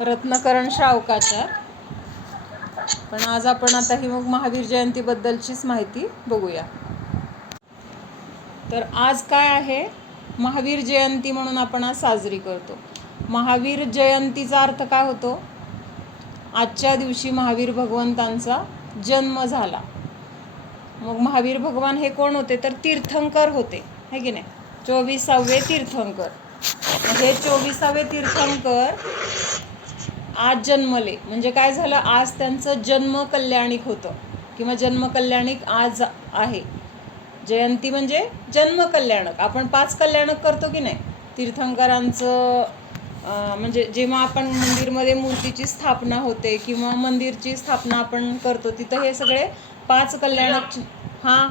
रत्नकरण श्रावकाचार. पण आज आपण आता ही मग महावीर जयंतीबद्दलचीच माहिती बघूया. तर आज काय आहे, महावीर जयंती म्हणून आपण आज साजरी करतो. महावीर जयंतीचा अर्थ काय होतो? आजच्या दिवशी महावीर भगवंतांचा जन्म झाला. मग महावीर भगवान हे कोण होते? तर तीर्थंकर होते, है की नाही? 24वे तीर्थंकर. हे 24वे तीर्थंकर आज जन्मले. म्हणजे काय झालं? आज त्यांचं जन्म कल्याणिक होतं किंवा जन्म कल्याणिक आज आहे. जयंती म्हणजे जन्म कल्याणक. आपण 5 कल्याणक करतो की नाही? तीर्थंकरांचं म्हणजे जेव्हा आपण मंदिरमध्ये मूर्तीची स्थापना होते किंवा मंदिरची स्थापना आपण करतो, तिथं हे सगळे 5 कल्याणक. हां,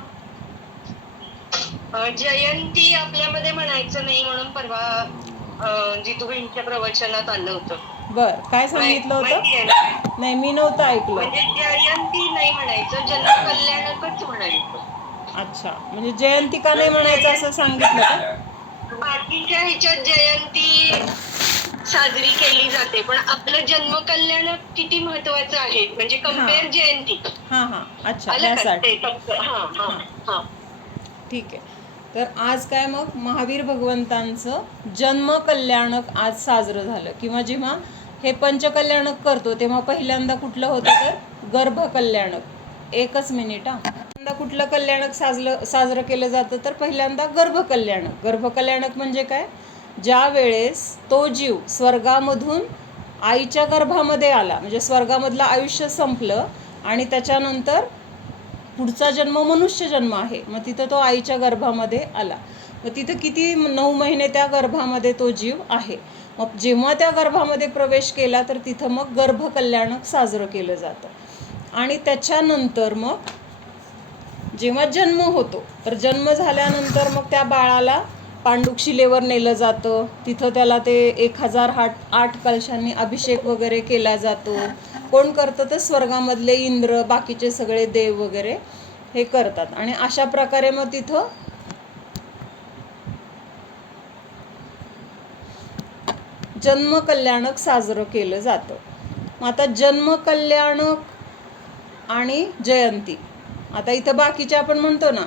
जयंती आपल्यामध्ये म्हणायचं नाही म्हणून परवा जितूबाईंच्या प्रवचनात आलं होतं. बर, काय सांगितलं होतं? नाही, मी नव्हतं ऐकलं. म्हणजे जयंती नाही म्हणायचं, जन्म कल्याणकच म्हणायचं. अच्छा, म्हणजे जयंती का नाही म्हणायचं असं सांगितलं का? बाकीच्या ह्याच्यात जयंती साजरी केली जाते, पण आपलं जन्म कल्याण किती महत्वाचं आहे. म्हणजे कंपेअर जयंती. हां हां, अच्छा, त्यासाठी. ठीक आहे. तर आज काय, मग महावीर भगवंतांचं जन्म कल्याणक आज साजरं झालं. किंवा जेव्हा हे पंचकल्याणक करतो तेव्हा पहिल्यांदा कुठलं होतं? तर गर्भ कल्याणक. एकच मिनिट हा. पहिल्यांदा कुठलं कल्याणक साजरं केलं जातं? तर पहिल्यांदा गर्भ कल्याणक. गर्भ कल्याणक म्हणजे काय? ज्या वेळेस तो जीव स्वर्गामधून आईच्या गर्भामध्ये आला, म्हणजे स्वर्गामधलं आयुष्य संपलं आणि त्याच्यानंतर पुढचा जन्म मनुष्य जन्म आहे. मग तिथं तो आईच्या गर्भामध्ये आला. मग तिथं किती 9 महिने त्या गर्भामध्ये तो जीव आहे. मग जेव्हा त्या गर्भामध्ये प्रवेश केला तर तिथं मग गर्भ कल्याणक साजरं केलं जातं. आणि त्याच्यानंतर मग जेव्हा जन्म होतो, तर जन्म झाल्यानंतर मग त्या बाळाला पांडुक शिलेवर नेलं जातं. तिथं त्याला ते 1008 कलशांनी अभिषेक वगैरे केला जातो. कोण करतं? तर स्वर्गामधले इंद्र, बाकीचे सगळे देव वगैरे हे करतात. आणि अशा प्रकारे मग तिथं जन्म कल्याणक साजरं केलं जातं. मग आता जन्म कल्याणक आणि जयंती, आता इथं बाकीचे आपण म्हणतो ना,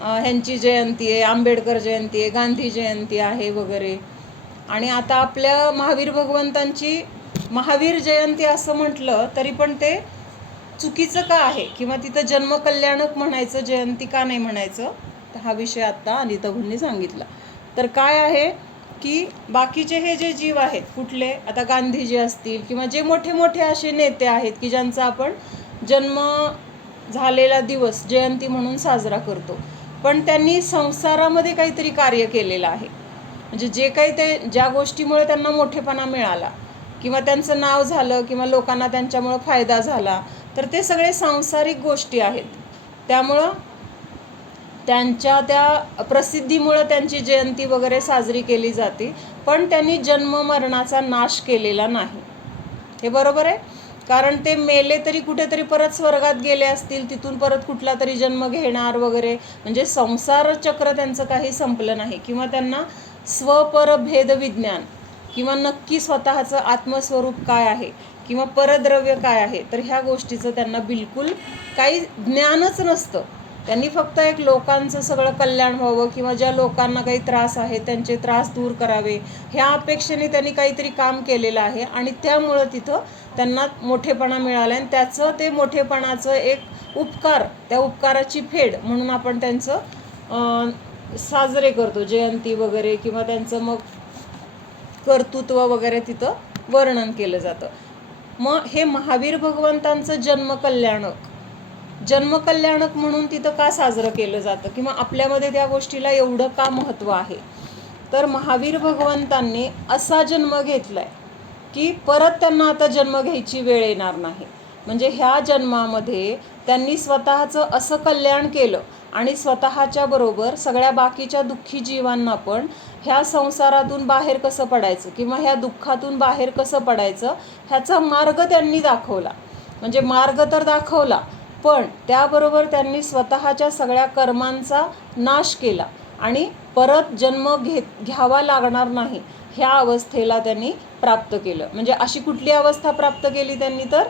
ह्यांची जयंती आहे, आंबेडकर जयंती आहे, गांधी जयंती आहे वगैरे. आणि आता आपल्या महावीर भगवंतांची महावीर जयंती असं म्हटलं तरी पण ते चुकीचं का आहे? किंवा तिथं जन्म कल्याणक म्हणायचं, जयंती का नाही म्हणायचं? तर हा विषय आत्ता अनिता भाऊंनी सांगितला. तर काय आहे की बाकीचे हे जे जीव आहेत, कुठले? आता गांधीजी असतील किंवा जे मोठे मोठे असे नेते आहेत की ज्यांचा आपण जन्म झालेला दिवस जयंती म्हणून साजरा करतो, पण त्यांनी संसारामध्ये काहीतरी कार्य केलेलं आहे. म्हणजे जे काही ते ज्या गोष्टीमुळे त्यांना मोठेपणा मिळाला किंवा त्यांचं नाव झालं किंवा लोकांना त्यांच्यामुळं फायदा झाला, तर ते सगळे सांसारिक गोष्टी आहेत. त्यामुळं त्यांच्या त्या प्रसिद्धीमुळं त्यांची जयंती वगैरे साजरी केली जाते. पण त्यांनी जन्म मरणाचा नाश केलेला नाही. हे बरोबर आहे? कारण ते मेले तरी कुठेतरी परत स्वर्गात गेले असतील, तिथून परत कुठला तरी जन्म घेणार वगैरे. म्हणजे संसार चक्र त्यांचं काही संपलं नाही. किंवा त्यांना स्वपर भेद विज्ञान किंवा नक्की स्वतःचं आत्मस्वरूप काय आहे किंवा परद्रव्य काय आहे, तर ह्या गोष्टीचं त्यांना बिलकुल काही ज्ञानच नसतं. त्यांनी फक्त एक लोकांचं सगळं कल्याण व्हावं किंवा ज्या लोकांना काही त्रास आहे त्यांचे त्रास दूर करावे, ह्या अपेक्षेने त्यांनी काहीतरी काम केलेलं आहे. आणि त्यामुळं तिथं त्यांना मोठेपणा मिळाला आणि त्याचं ते मोठेपणाचं एक उपकार, त्या उपकाराची फेड म्हणून आपण त्यांचं साजरे करतो जयंती वगैरे. किंवा त्यांचं मग कर्तृत्व वगैरे तिथं वर्णन केलं जातं. मग हे महावीर भगवंतांचं जन्मकल्याणक म्हणून तिथं का साजरं केलं जातं किंवा आपल्यामध्ये त्या गोष्टीला एवढं का महत्त्व आहे? तर महावीर भगवंतांनी असा जन्म घेतलाय की परत त्यांना आता जन्म घ्यायची वेळ येणार नाही. म्हणजे ह्या जन्मामध्ये त्यांनी स्वतःचं असं कल्याण केलं आणि स्वतःच्या बरोबर सगळ्या बाकीच्या दुःखी जीवांना पण ह्या संसारातून बाहेर कसं पडायचं किंवा ह्या दुःखातून बाहेर कसं पडायचं ह्याचा मार्ग त्यांनी दाखवला. म्हणजे मार्ग तर दाखवला, पण त्याबरोबर त्यांनी स्वतःच्या सगळ्या कर्मांचा नाश केला आणि परत जन्म घ्यावा लागणार नाही ह्या अवस्थेला त्यांनी प्राप्त केलं. म्हणजे अशी कुठली अवस्था प्राप्त केली त्यांनी, तर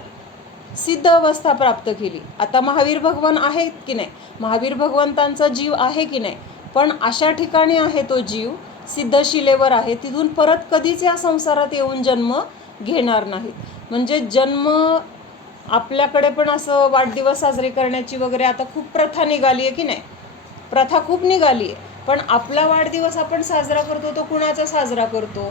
सिद्ध अवस्था प्राप्त केली. आता महावीर भगवान आहेत की नाही, महावीर भगवंतांचा जीव आहे की नाही, पण अशा ठिकाणी आहे तो जीव, सिद्धशिलेवर आहे, तिथून परत कधीच या संसारात येऊन जन्म घेणार नाहीत. म्हणजे जन्म आपल्याकडे पण असं वाढदिवस साजरे करण्याची वगैरे आता खूप प्रथा निघाली आहे की नाही, प्रथा खूप निघाली आहे. पण आपला वाढदिवस आपण साजरा करतो तो कुणाचा साजरा करतो,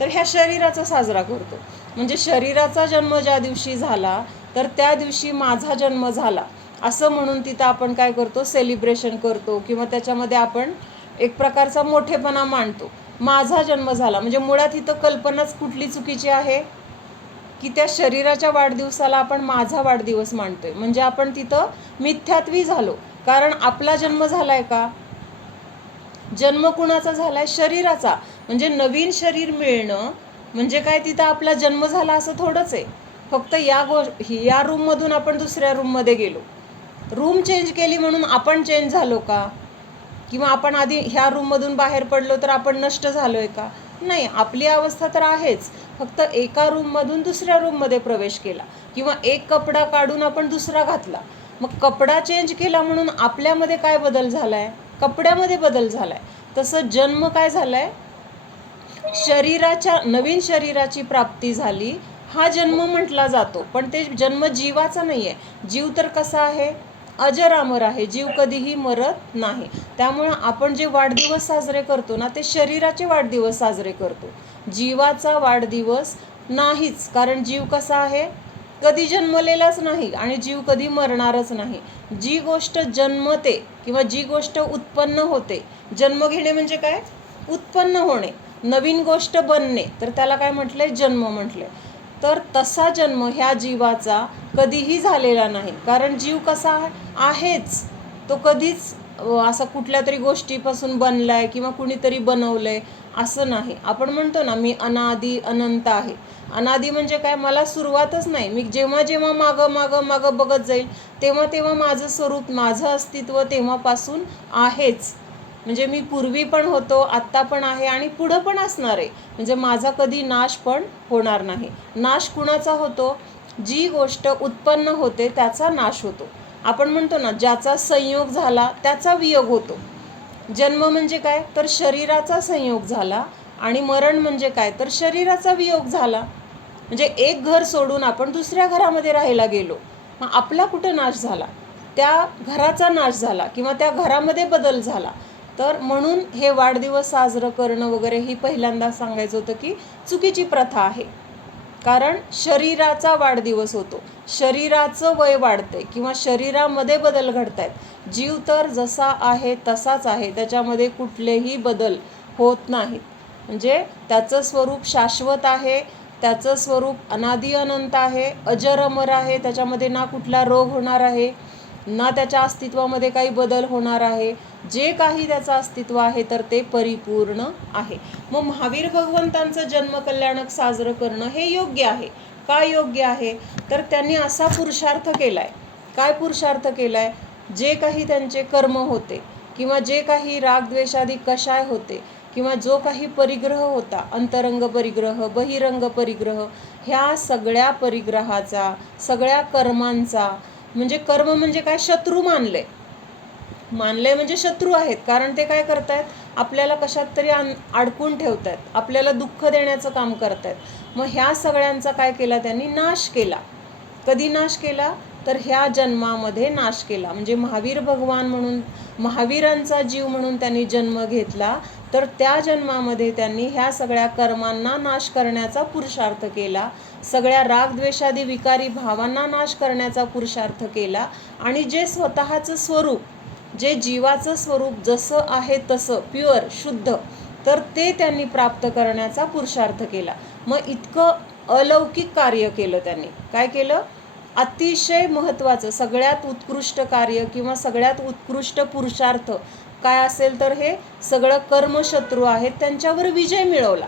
तर ह्या शरीराचा साजरा करतो. म्हणजे शरीराचा जन्म ज्या दिवशी झाला तर त्या दिवशी माझा जन्म झाला असं म्हणून तिथं आपण काय करतो, सेलिब्रेशन करतो, किंवा त्याच्यामध्ये आपण एक प्रकारचा मोठेपणा मांडतो. माझा जन्म झाला म्हणजे मुळात इथं कल्पनाच कुठली चुकीची आहे की त्या शरीराच्या वाढदिवसाला आपण माझा वाढदिवस मानतोय. म्हणजे आपण तिथं मिथ्यात्वी झालो. कारण आपला जन्म झालाय का, जन्म कुणाचा झालाय, शरीराचा. म्हणजे नवीन शरीर मिळणं म्हणजे काय, तिथं आपला जन्म झाला असं थोडंच आहे. फक्त या रूममधून आपण दुसऱ्या रूममध्ये गेलो, रूम चेंज केली म्हणून आपण चेंज झालो का, किंवा आपण आधी ह्या रूममधून बाहेर पडलो तर आपण नष्ट झालो आहे का, नाही. आपली अवस्था तर आहेच, फक्त एका रूममधून दुसऱ्या रूममध्ये प्रवेश केला, किंवा एक कपडा काढून आपण दुसरा घातला. मग कपडा चेंज केला म्हणून आपल्यामध्ये काय बदल झालाय, कपड्यामध्ये बदल झालाय. तसं जन्म काय झालाय, शरीराच्या, नवीन शरीराची प्राप्ती झाली, हा जन्म म्हटला जातो. पण ते जन्म जीवाचा नाही आहे. जीव तर कसा आहे, अजरामर आहे, जीव कधीही मरत नाही. त्यामुळं आपण जे वाढदिवस साजरे करतो ना, ते शरीराचे वाढदिवस साजरे करतो, जीवाचा वाढदिवस नाहीच. कारण जीव कसा आहे, कधी जन्मलेलाच नाही आणि जीव कधी मरणारच नाही. जी गोष्ट जन्मते किंवा जी गोष्ट उत्पन्न होते, जन्म घेणे म्हणजे काय, उत्पन्न होणे, नवीन गोष्ट बनणे, तर त्याला काय म्हटले, जन्म म्हटले. तर तसा जन्म ह्या जीवाचा कधीही झालेला नाही. कारण जीव कसा आहेच, तो कधीच असं कुठल्या तरी गोष्टीपासून बनलाय किंवा कुणीतरी बनवलंय असं नाही. आपण म्हणतो ना, मी अनादी अनंत आहे. अनादी म्हणजे काय, मला सुरुवातच नाही. मी जेव्हा जेव्हा मागं बघत जाईल तेव्हा तेव्हा माझं स्वरूप, माझं अस्तित्व तेव्हापासून आहेच. म्हणजे मी पूर्वी पण होतो, आत्ता पण आहे आणि पुढं पण असणार आहे. म्हणजे माझा कधी नाश पण होणार नाही. नाश कुणाचा होतो, जी गोष्ट उत्पन्न होते त्याचा नाश होतो. आपण म्हणतो ना, ज्याचा संयोग झाला त्याचा वियोग होतो. जन्म म्हणजे काय, तर शरीराचा संयोग झाला, आणि मरण म्हणजे काय, तर शरीराचा वियोग झाला. म्हणजे एक घर सोडून आपण दुसऱ्या घरामध्ये राहायला गेलो, मग आपला कुठं नाश झाला, त्या घराचा नाश झाला किंवा त्या घरामध्ये बदल झाला. तर म्हणून हे वाढदिवस साजरं करणं वगैरे ही पहिल्यांदा सांगायचं होतं की चुकीची प्रथा आहे. कारण शरीराचा वाढदिवस होतो, शरीराचं वय वाढते किंवा शरीरामध्ये बदल घडत आहेत. जीव तर जसा आहे तसाच आहे, त्याच्यामध्ये कुठलेही बदल होत नाहीत. म्हणजे त्याचं स्वरूप शाश्वत आहे, त्याचं स्वरूप अनादी अनंत आहे, अजर अमर आहे. त्याच्यामध्ये ना कुठला रोग होणार आहे, ना त्याच्या अस्तित्वामध्ये काही बदल होणार आहे. जे काही त्याचं अस्तित्व आहे तर ते परिपूर्ण आहे. मग महावीर भगवंतांचं जन्मकल्याणक साजरं करणं हे योग्य आहे. काय योग्य आहे, तर त्यांनी असा पुरुषार्थ केलाय. काय पुरुषार्थ केलाय, जे काही त्यांचे कर्म होते किंवा जे काही रागद्वेषादी कषाय होते किंवा जो काही परिग्रह होता, अंतरंग परिग्रह, बहिरंग परिग्रह, ह्या सगळ्या परिग्रहाचा, सगळ्या कर्मांचा, म्हणजे कर्म म्हणजे काय, शत्रू मानले म्हणजे शत्रू आहेत. कारण ते काय करतायत, आपल्याला कशात तरी अडकून ठेवतायत, आपल्याला दुःख देण्याचं काम करतायत. मग ह्या सगळ्यांचा काय केला, त्यांनी नाश केला. कधी नाश केला, तर ह्या जन्मामध्ये नाश केला. म्हणजे महावीर भगवान म्हणून, महावीरांचा जीव म्हणून त्यांनी जन्म घेतला, तर त्या जन्मामध्ये त्यांनी ह्या सगळ्या कर्मांना नाश करण्याचा पुरुषार्थ केला, सगळ्या रागद्वेषादी विकारी भावांना नाश करण्याचा पुरुषार्थ केला, आणि जे स्वतःचं स्वरूप, जे जीवाचं स्वरूप जसं आहे तसं प्युअर, शुद्ध, तर ते त्यांनी प्राप्त करण्याचा पुरुषार्थ केला. मग इतकं अलौकिक कार्य केलं त्यांनी. काय केलं, अतिशय महत्त्वाचं, सगळ्यात उत्कृष्ट कार्य किंवा सगळ्यात उत्कृष्ट पुरुषार्थ काय असेल, तर हे सगळं कर्मशत्रू आहेत त्यांच्यावर विजय मिळवला.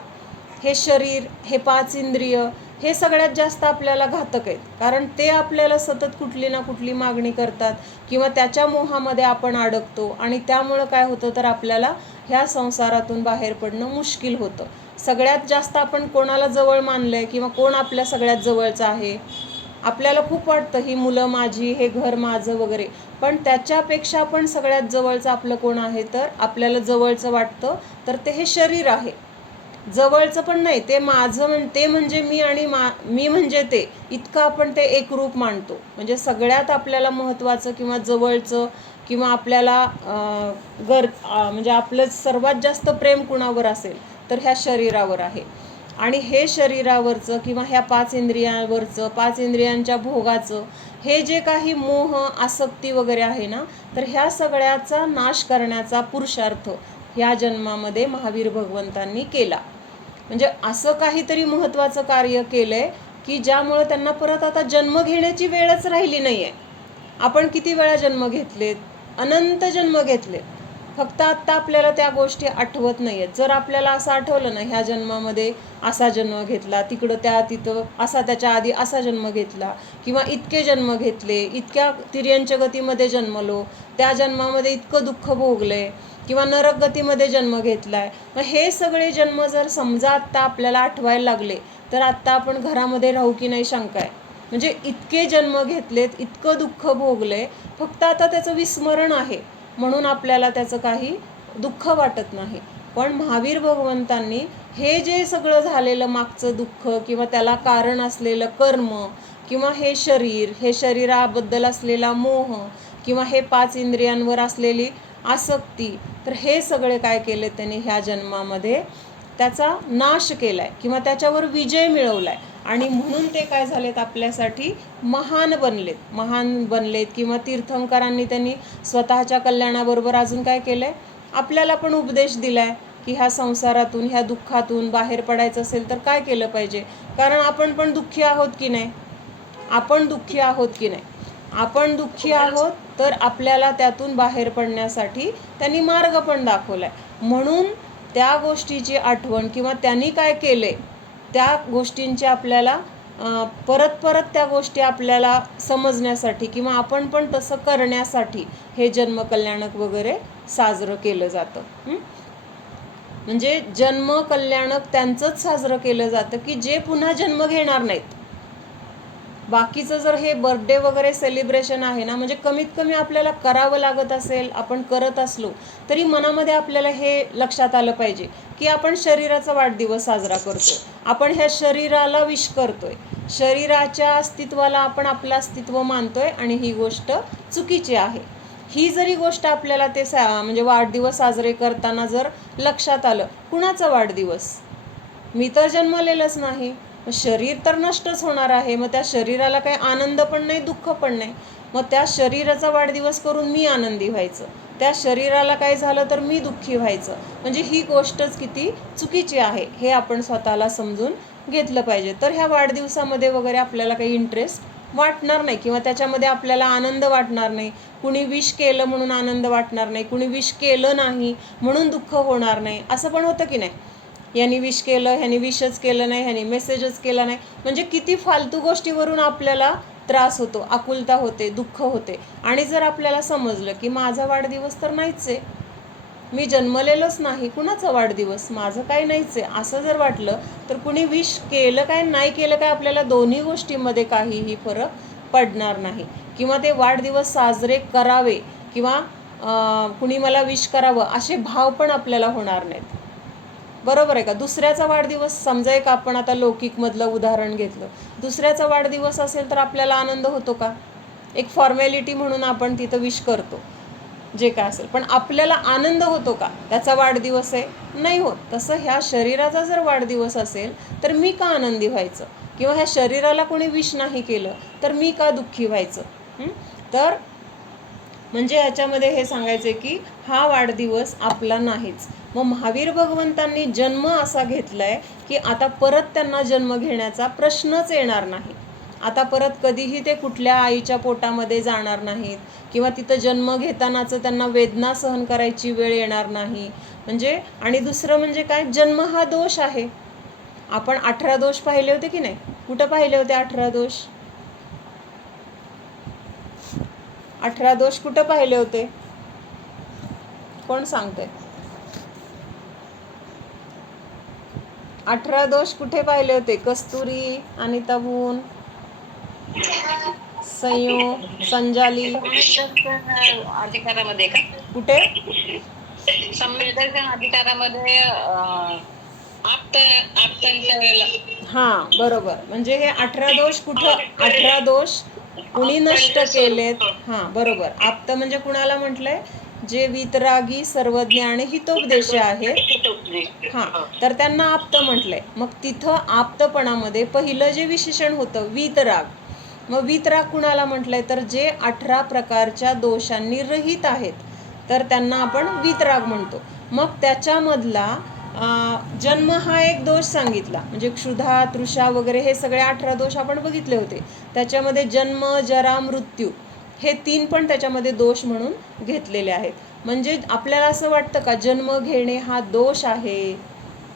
हे शरीर, हे 5 इंद्रिय, हे सगळ्यात जास्त आपल्याला घातक आहेत. कारण ते आपल्याला सतत कुठली ना कुठली मागणी करतात किंवा त्याच्या मोहामध्ये आपण अडकतो, आणि त्यामुळं काय होतं, तर आपल्याला ह्या संसारातून बाहेर पडणं मुश्किल होतं. सगळ्यात जास्त आपण कोणाला जवळ मानलंय किंवा कोण आपल्या सगळ्यात जवळचं आहे? आपल्याला खूप वाटतं ही मुलं माझी, हे घर माझं वगैरे, पण त्याच्यापेक्षा पण सगळ्यात जवळचं आपलं कोण आहे? तर आपल्याला जवळचं वाटतं तर ते हे शरीर आहे. जवळचं पण नाही, ते माझं, ते म्हणजे मी आणि मी म्हणजे ते, इतकं आपण ते एकरूप मानतो. म्हणजे सगळ्यात आपल्याला महत्त्वाचं किंवा जवळचं किंवा आपल्याला म्हणजे आपलं सर्वात जास्त प्रेम कुणावर असेल तर ह्या शरीरावर आहे. आणि हे शरीरावरचं किंवा ह्या 5 इंद्रियांवरचं, 5 इंद्रियांच्या भोगाचं हे जे काही मोह, आसक्ती वगैरे आहे ना, तर ह्या सगळ्याचा नाश करण्याचा पुरुषार्थ ह्या जन्मामध्ये महावीर भगवंतांनी केला. म्हणजे असं काहीतरी महत्त्वाचं कार्य केलंय की ज्यामुळे त्यांना परत आता जन्म घेण्याची वेळच राहिली नाही आहे. आपण किती वेळा जन्म घेतलेत? अनंत जन्म घेतले. फक्त आत्ता आपल्याला त्या गोष्टी आठवत नाही आहेत. जर आपल्याला असं आठवलं ना, ह्या जन्मामध्ये असा जन्म घेतला, तिकडं तिथं असा, त्याच्या आधी असा जन्म घेतला, किंवा इतके जन्म घेतले, इतक्या तिर्यंच्या गतीमध्ये जन्मलो, त्या जन्मामध्ये इतकं दुःख भोगले, किंवा नरक गतीमध्ये जन्म घेतलाय. मग हे सगळे जन्म जर समजा आत्ता आपल्याला आठवायला लागले तर आत्ता आपण घरामध्ये राहू की नाही शंका आहे. म्हणजे इतके जन्म घेतलेत, इतकं दुःख भोगले, फक्त आता त्याचं विस्मरण आहे म्हणून आपल्याला त्याचं काही दुःख वाटत नाही. पण महावीर भगवंतांनी हे जे सगळं झालेलं मागचं दुःख किंवा त्याला कारण असलेलं कर्म किंवा हे शरीर, हे शरीराबद्दल असलेला मोह किंवा हे 5 इंद्रियांवर असलेली आसक्ती, तर हे सगळे काय केले त्यांनी ह्या जन्मामध्ये त्याचा नाश केलाय किंवा त्याच्यावर विजय मिळवलाय. आणि म्हणून ते काय झालेत? आपल्यासाठी महान बनलेत किंवा तीर्थंकरांनी त्यांनी स्वतःच्या कल्याणाबरोबर अजून काय केलंय? आपल्याला पण उपदेश दिलाय की ह्या संसारातून, ह्या दुःखातून बाहेर पडायचं असेल तर काय केलं पाहिजे. कारण आपण पण दुःखी आहोत की नाही? आपण दुःखी आहोत की नाही? आपण दुःखी आहोत, तर आपल्याला त्यातून बाहेर पडण्यासाठी त्यांनी मार्ग पण दाखवलाय. म्हणून त्या गोष्टीची आठवण किंवा त्यांनी काय केले त्या गोष्टींची आपल्याला परत परत त्या गोष्टी आपल्याला समजण्यासाठी किंवा आपण पण तसं करण्यासाठी हे जन्मकल्याणक वगैरे साजरं केलं जातं. म्हणजे जन्मकल्याणक त्यांचंच साजरं केलं जातं की जे पुन्हा जन्म घेणार नाहीत. बाकीचं जर हे बर्थडे वगैरे सेलिब्रेशन आहे ना, म्हणजे कमीत कमी आपल्याला करावं लागत असेल, आपण करत असलो तरी मनामध्ये आपल्याला हे लक्षात आलं पाहिजे की आपण शरीराचा वाढदिवस साजरा करतो, आपण ह्या शरीराला विश करतोय, शरीराच्या अस्तित्वाला आपण आपलं अस्तित्व मानतोय आणि ही गोष्ट चुकीची आहे. ही जरी गोष्ट आपल्याला ते म्हणजे वाढदिवस साजरे करताना जर लक्षात आलं, कुणाचा वाढदिवस? मी तर जन्मलेलंच नाही, शरीर तर नष्टच होणार आहे, मग त्या शरीराला काही आनंद पण नाही, दुःख पण नाही. मग त्या शरीराचा वाढदिवस करून मी आनंदी व्हायचं, त्या शरीराला काय झालं तर मी दुःखी व्हायचं. म्हणजे ही गोष्टच किती चुकीची आहे हे आपण स्वतःला समजून घेतलं पाहिजे. तर ह्या वाढदिवसामध्ये वगैरे आपल्याला काही इंटरेस्ट वाटणार नाही किंवा त्याच्यामध्ये आपल्याला आनंद वाटणार नाही. कुणी विश केलं म्हणून आनंद वाटणार नाही, कुणी विश केलं नाही म्हणून दुःख होणार नाही. असं पण होतं की नाही? ह्यानी विश केलं, ह्यानी विशच केलं नाही, ह्यानी मेसेजच केला नाही. म्हणजे किती फालतू गोष्टीवरून आपल्याला त्रास होतो, आकुलता होते, दुःख होते. आणि जर आपल्याला समजलं की माझा वाढदिवस तर नाहीच आहे, मी जन्मलेलोच नाही, कुणाचा वाढदिवस, माझं काही नाहीच आहे, असं जर वाटलं तर कुणी विश केलं काय नाही केलं काय, आपल्याला दोन्ही गोष्टींमध्ये काहीही फरक पडणार नाही. किंवा ते वाढदिवस साजरे करावे किंवा कुणी मला विश करावं असे भाव पण आपल्याला होणार नाहीत. बरोबर आहे का? दुसऱ्याचा वाढदिवस, समजा एक आपण आता लौकिकमधलं उदाहरण घेतलं, दुसऱ्याचा वाढदिवस असेल तर आपल्याला आनंद होतो का? एक फॉर्मॅलिटी म्हणून आपण तिथं विश करतो जे काय असेल, पण आपल्याला आनंद होतो का? त्याचा वाढदिवस आहे, नाही होत. तसं ह्या शरीराचा जर वाढदिवस असेल तर मी का आनंदी व्हायचं? किंवा ह्या शरीराला कोणी विश नाही केलं तर मी का दुःखी व्हायचं? तर म्हणजे ह्याच्यामध्ये हे सांगायचे की हा वाढदिवस आपला नाहीच. मग महावीर भगवंतांनी जन्म असा घेतलाय की आता परत त्यांना जन्म घेण्याचा प्रश्नच येणार नाही. आता परत कधीही ते कुठल्या आईच्या पोटामध्ये जाणार नाहीत किंवा तिथं जन्म घेतानाचं त्यांना वेदना सहन करायची वेळ येणार नाही. म्हणजे आणि दुसरं म्हणजे काय, जन्म हा दोष आहे. आपण 18 दोष पाहिले होते की नाही? कुठं पाहिले होते 18 दोष? 18 दोष कुठं पाहिले होते? कोण सांगते? 18 दोष कुठे पाहिले होते? कस्तुरी, अनिता भून, संयू, संजाली, अधिकारामध्ये का? कुठे? संवेदनशील अधिकारामध्ये आप्तांच्या वेळेला. हां, बरोबर. म्हणजे हे 18 दोष कुठं? 18 दोष कुणी नष्ट केलेत? हां, बरोबर. आप्त म्हणजे कुणाला म्हटलंय? जे वितरागी, सर्वज्ञ आणि हितोपदेशी आहेत. हां, तर त्यांना आप्त म्हटलंय. मग तिथं आप्तपणामध्ये पहिलं जे विशेषण होतं वितराग. मग वितराग कुणाला म्हटलंय? तर जे 18 प्रकारच्या दोषांनी रहित आहेत, तर त्यांना आपण वितराग म्हणतो. मग त्याच्यामधला जन्म हा एक दोष सांगितला. म्हणजे क्षुधा, तृषा वगैरे हे सगळे 18 दोष आपण बघितले होते. त्याच्यामध्ये जन्म, जरा, मृत्यू हे 3 पण त्याच्यामध्ये दोष म्हणून घेतलेले आहेत. म्हणजे आपल्याला असं वाटतं का जन्म घेणे हा दोष आहे?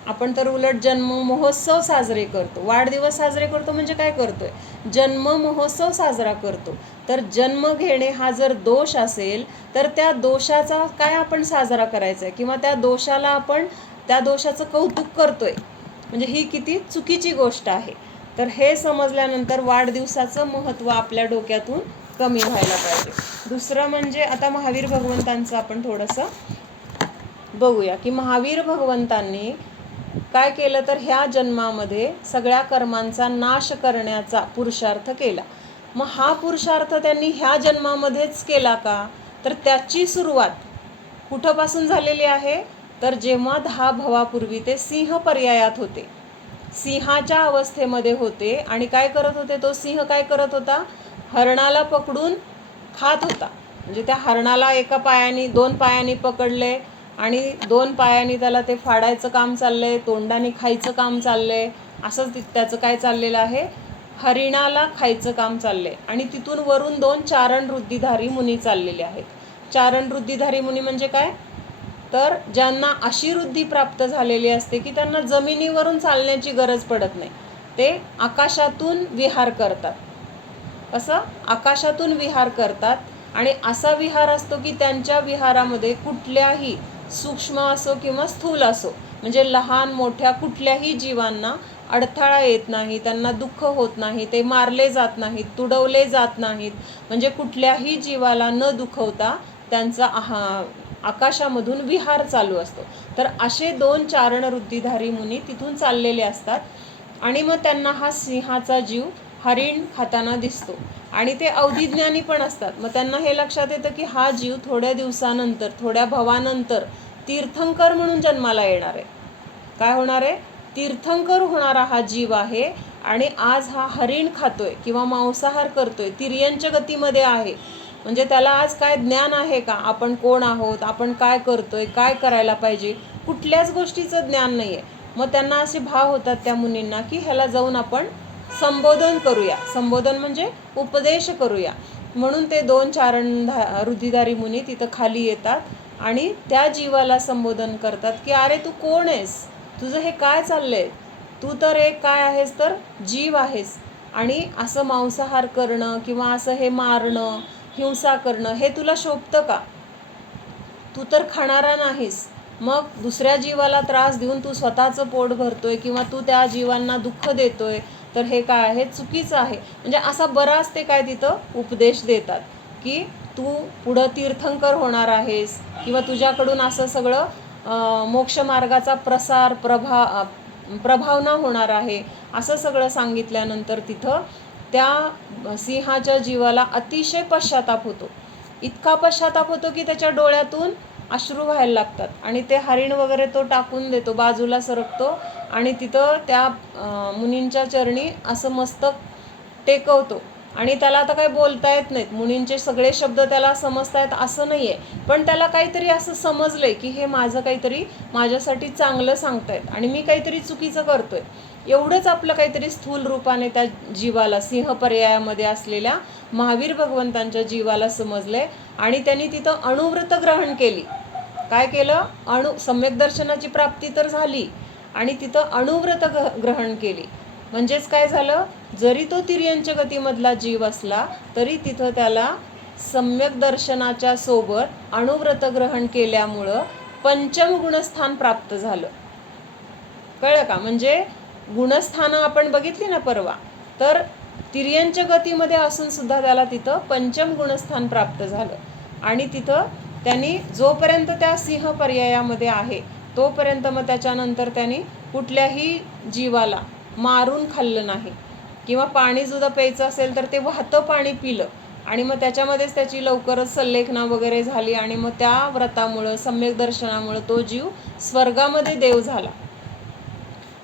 आपण तर उलट जन्म महोत्सव साजरे करतो. वाढदिवस साजरे करतो म्हणजे काय करतोय? जन्म महोत्सव साजरा करतो. तर जन्म घेणे हा जर दोष असेल तर त्या दोषाचा काय आपण साजरा करायचा आहे? किंवा त्या दोषाचं कौतुक करतोय, म्हणजे ही किती चुकीची गोष्ट आहे. तर हे समजल्यानंतर वाढदिवसाचं महत्त्व आपल्या डोक्यातून कमी व्हायला पाहिजे. दुसरं म्हणजे आता महावीर भगवंतांचं आपण थोडंसं बघूया की महावीर भगवंतांनी काय केलं तर ह्या जन्मामध्ये सगळ्या कर्मांचा नाश करण्याचा पुरुषार्थ केला. मग हा पुरुषार्थ त्यांनी ह्या जन्मामध्येच केला का? तर त्याची सुरुवात कुठंपासून झालेली आहे? तर जेव्हा 10 भवापूर्वी ते सिंह पर्यायात होते, सिंहाच्या अवस्थेमध्ये होते. आणि काय करत होते? तो सिंह काय करत होता? हरणाला पकडून खात होता. म्हणजे त्या हरणाला एका पायाने 2 पायाने पकडले आणि 2 पायाने त्याला ते फाडायचं काम चाललंय, तोंडाने खायचं काम चाललंय. असंच त्याचं काय चाललेलं आहे? हरिणाला खायचं काम चाललंय. आणि तिथून वरून 2 चारण वृद्धिधारी मुनी चाललेले आहेत. चारण वृद्धिधारी मुनी म्हणजे काय? तर ज्यांना अशी वृद्धी प्राप्त झालेली असते की त्यांना जमिनीवरून चालण्याची गरज पडत नाही. ते आकाशातून विहार करतात. असं आकाशातून विहार करतात. आणि असा विहार असतो की त्यांच्या विहारामध्ये कुठल्याही सूक्ष्म असो किंवा स्थूल असो, म्हणजे लहान मोठ्या कुठल्याही जीवांना अडथळा येत नाही, त्यांना दुःख होत नाही, ते मारले जात नाहीत, तुडवले जात नाहीत. म्हणजे कुठल्याही जीवाला न दुखवता त्यांचा आकाशामधून विहार चालू असतो. तर असे 2 चारण वृद्धिधारी मुनी तिथून चाललेले असतात. आणि मग त्यांना हा सिंहाचा जीव हरिण खाताना दिसतो. आणि ते अवधिज्ञानी पण असतात. मग त्यांना हे लक्षात येतं की हा जीव थोड्या दिवसानंतर, थोड्या भवानंतर तीर्थंकर म्हणून जन्माला येणार आहे. काय होणार आहे? तीर्थंकर होणारा हा जीव आहे. आणि आज हा हरिण खातोय किंवा मांसाहार करतोय, तिर्यंच गतीमध्ये आहे. म्हणजे त्याला आज काय ज्ञान आहे का? आपण कोण आहोत, आपण काय करतोय, काय करायला पाहिजे, कुठल्याच गोष्टीचं ज्ञान नाही आहे. मग त्यांना असे भाव होतात त्या मुनींना की ह्याला जाऊन आपण संबोधन करूया. संबोधन म्हणजे उपदेश करूया. म्हणून ते 2 चारण वृद्धिधारी मुनी तिथं खाली येतात आणि त्या जीवाला संबोधन करतात की अरे तू कोण आहेस? तुझं हे काय चाललंय? तू तर एक काय आहेस? तर जीव आहेस. आणि असं मांसाहार करणं किंवा असं हे मारणं, हिंसा करणं हे तुला शोभतं का? तू तर खाणारा नाहीस. मग दुसऱ्या जीवाला त्रास देऊन तू स्वतःचं पोट भरतोय किंवा तू त्या जीवांना दुःख देतोय, तर हे काय आहे? चुकीचं आहे. म्हणजे असा बराच ते काय तिथं उपदेश देतात की तू पुढं तीर्थंकर होणार आहेस किंवा तुझ्याकडून असं सगळं मोक्षमार्गाचा प्रभावना होणार आहे. असं सगळं सांगितल्यानंतर तिथं त्या सिंहाच्या जीवाला अतिशय पश्चाताप होतो. इतका पश्चाताप होतो की त्याच्या डोळ्यातून अश्रू व्हायला लागतात. आणि ते हरिण वगैरे तो टाकून देतो, बाजूला सरकतो आणि तिथं त्या मुनींच्या चरणी असं मस्तक टेकवतो. आणि त्याला आता काही बोलता येत नाहीत, मुनींचे सगळे शब्द त्याला समजतायत असं नाही आहे, पण त्याला काहीतरी असं समजलंय की हे माझं काहीतरी माझ्यासाठी चांगलं सांगतायत आणि मी काहीतरी चुकीचं करतोय. एवढंच आपलं काहीतरी स्थूल रूपाने त्या जीवाला, सिंह पर्यायामध्ये असलेल्या महावीर भगवंतांच्या जीवाला समजलंय. आणि त्यांनी तिथं अणुव्रत ग्रहण केली. काय केलं? सम्यक दर्शनाची प्राप्ती तर झाली आणि तिथं अणुव्रत ग्रहण केली. म्हणजेच काय झालं? जरी तो तिर्यंच गतीमधला जीव असला तरी तिथं त्याला सम्यक दर्शनाच्या सोबत अणुव्रत ग्रहण केल्यामुळं 5म गुणस्थान प्राप्त झालं. कळलं का? म्हणजे गुणस्थानं आपण बघितली ना परवा, तर तिर्यंच गतीमध्ये असून सुद्धा त्याला तिथं पंचम गुणस्थान प्राप्त झालं. आणि तिथं त्यांनी जोपर्यंत त्या सिंह पर्यायामध्ये आहे तोपर्यंत, मग त्याच्यानंतर त्यांनी कुठल्याही जीवाला मारून खाल्लं नाही, किंवा पाणी सुद्धा प्यायचं असेल तर ते वाहतं पाणी पिलं, आणि मग त्याच्यामध्येच त्याची लवकरच सल्लेखना वगैरे झाली, आणि मग त्या व्रतामुळं सम्यक दर्शनामुळं तो जीव स्वर्गामध्ये देव झाला.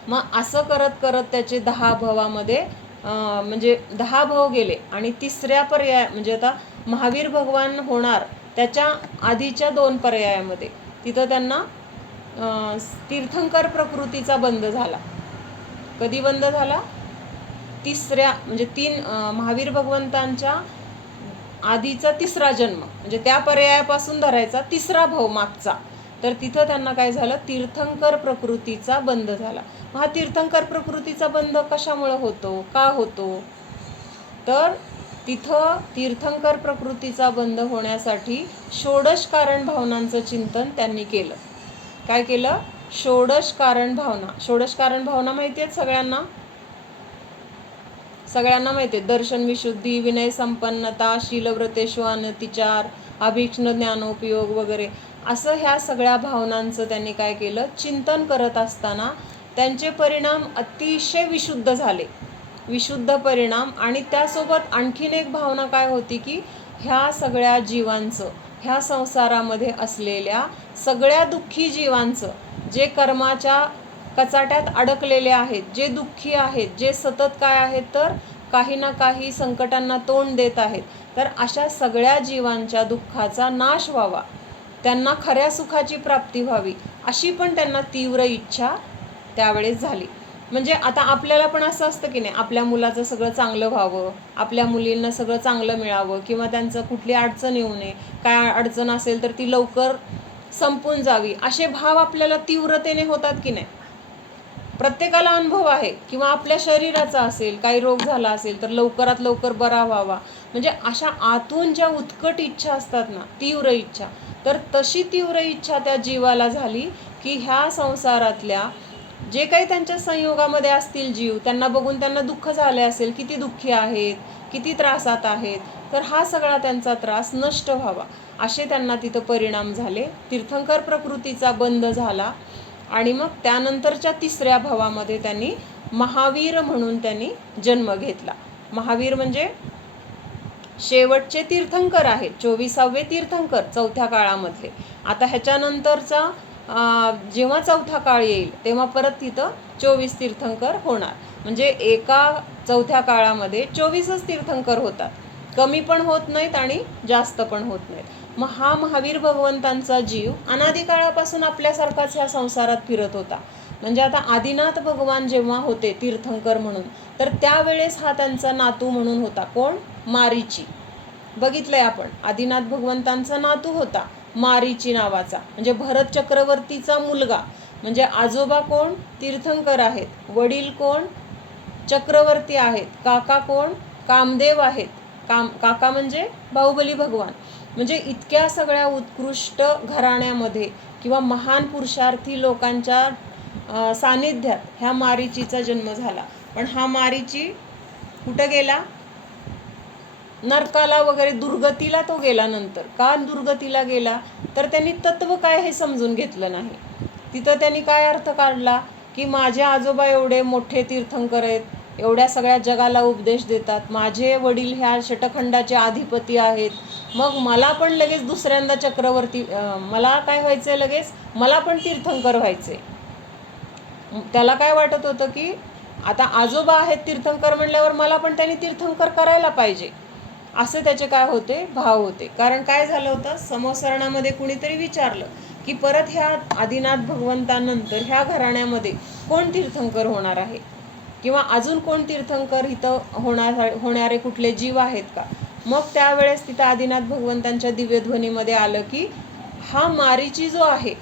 मग असं करत करत त्याचे 10 भवामध्ये म्हणजे 10 भव गेले, आणि तिसऱ्या पर्याय म्हणजे आता महावीर भगवान होणार त्याच्या आधीच्या 2 पर्यायामध्ये तिथं त्यांना तीर्थंकर प्रकृतीचा बंध झाला. कधी बंद झाला? तिसऱ्या म्हणजे 3 महावीर भगवंतांच्या आधीचा तिसरा जन्म, म्हणजे त्या पर्यायापासून धरायचा तिसरा भव मागचा, तर तिथं त्यांना काय झालं? तीर्थंकर प्रकृतीचा बंध झाला. हा तीर्थंकर प्रकृतीचा बंध कशामुळे होतो, का होतो? तर तिथं तीर्थंकर प्रकृतीचा बंध होण्यासाठी षोडश कारण भावनांचं चिंतन त्यांनी केलं. काय केलं? षोडश कारण भावना. षोडश कारण भावना माहिती आहेत सगळ्यांना? सगळ्यांना माहिती आहे. दर्शन विशुद्धी, विनय संपन्नता, शीलव्रतेषु अनतिचार, अभीक्ष्ण ज्ञानोपयोग वगैरे, असं ह्या सगळ्या भावनांचं त्यांनी काय केलं? चिंतन करत असताना त्यांचे परिणाम अतिशय विशुद्ध झाले, विशुद्ध परिणाम. आणि त्यासोबत आणखीन एक भावना काय होती की ह्या सगळ्या जीवांचं, ह्या संसारामध्ये असलेल्या सगळ्या दुःखी जीवांचं, जे कर्माच्या कचाट्यात अडकलेले आहेत, जे दुःखी आहेत, जे सतत काय आहेत तर काही ना काही संकटांना तोंड देत आहेत, तर अशा सगळ्या जीवांच्या दुःखाचा नाश व्हावा, त्यांना खऱ्या सुखाची प्राप्ती व्हावी, अशी पण त्यांना तीव्र इच्छा त्यावेळेस झाली. म्हणजे आता आपल्याला पण असं असतं की नाही, आपल्या मुलाचं सगळं चांगलं व्हावं, आपल्या मुलींना सगळं चांगलं मिळावं, किंवा त्यांचं कुठली अडचण येऊ नये, काय अडचण असेल तर ती लवकर संपून जावी, असे भाव आपल्याला तीव्रतेने होतात की नाही? प्रत्येकाला अनुभव आहे. किंवा आपल्या शरीराचा असेल, काही रोग झाला असेल तर लवकरात लवकर बरा व्हावा, म्हणजे अशा आतून ज्या उत्कट इच्छा असतात ना, तीव्र इच्छा, तर तशी तीव्र इच्छा त्या जीवाला झाली की ह्या संसारातल्या जे काही त्यांच्या संयोगामध्ये असतील जीव, त्यांना बघून त्यांना दुःख झाले असेल, किती दुःखी आहेत, किती त्रासात आहेत, तर हा सगळा त्यांचा त्रास नष्ट व्हावा, असे त्यांना तिथं परिणाम झाले. तीर्थंकर प्रकृतीचा बंध झाला. आणि मग त्यानंतरच्या तिसऱ्या भावामध्ये त्यांनी महावीर म्हणून त्यांनी जन्म घेतला. महावीर म्हणजे शेवटचे तीर्थंकर आहेत, 24वे तीर्थंकर चौथ्या काळामधले. आता ह्याच्यानंतरचा जेव्हा चौथा काळ येईल तेव्हा परत तिथं 24 तीर्थंकर होणार. म्हणजे एका चौथ्या काळामध्ये 24च तीर्थंकर होतात, कमी पण होत नाहीत आणि जास्त पण होत नाहीत. मग हा महावीर भगवंतांचा जीव अनादिकाळापासून आपल्यासारखाच ह्या संसारात फिरत होता. म्हणजे आता आदिनाथ भगवान जेव्हा होते तीर्थंकर म्हणून, तर त्यावेळेस हा त्यांचा नातू म्हणून होता. कोण? मारीची. बघितलंय आपण, आदिनाथ भगवंतांचा नातू होता मारीची नावाचा, म्हणजे भरत चक्रवर्तीचा मुलगा. म्हणजे आजोबा कोण? तीर्थंकर आहेत, वडील कोण? चक्रवर्ती आहेत, काका कोण? कामदेव आहेत. काका म्हणजे बाहुबली भगवान. म्हणजे इतक्या सगळ्या उत्कृष्ट घराण्यामध्ये किंवा महान पुरुषार्थी लोकांच्या सानिध्यात ह्या मारीचीचा जन्म झाला. पण हा मारीची कुठं गेला? नरकाला वगैरे, दुर्गतीला तो गेला. नंतर का दुर्गतीला गेला? तर त्यांनी तत्व काय हे समजून घेतलं नाही. तिथं त्यांनी काय अर्थ काढला की माझे आजोबा एवढे मोठे तीर्थंकर आहेत, एवढ्या सगळ्या जगाला उपदेश देतात, माझे वडील ह्या षटखंडाचे अधिपती आहेत, मग मला पण लगेच दुसऱ्यांदा चक्रवर्ती, मला काय व्हायचंय लगेच, मला पण तीर्थंकर व्हायचे. त्याला काय वाटत होतं की आता आजोबा आहेत तीर्थंकर म्हणल्यावर मला पण त्यांनी तीर्थंकर करायला पाहिजे, असे त्याचे काय होते? भाव होते. कारण काय झालं होतं, समोसरणामध्ये कुणीतरी विचारलं की परत ह्या आदिनाथ भगवंतानंतर ह्या घराण्यामध्ये कोण तीर्थंकर होणार आहे, किंवा अजून कोण तीर्थंकर इथं होणारे कुठले जीव आहेत का? मग त्यावेळेस तिथं आदिनाथ भगवंतांच्या दिव्यध्वनीमध्ये आलं की हा मारीची जो आहे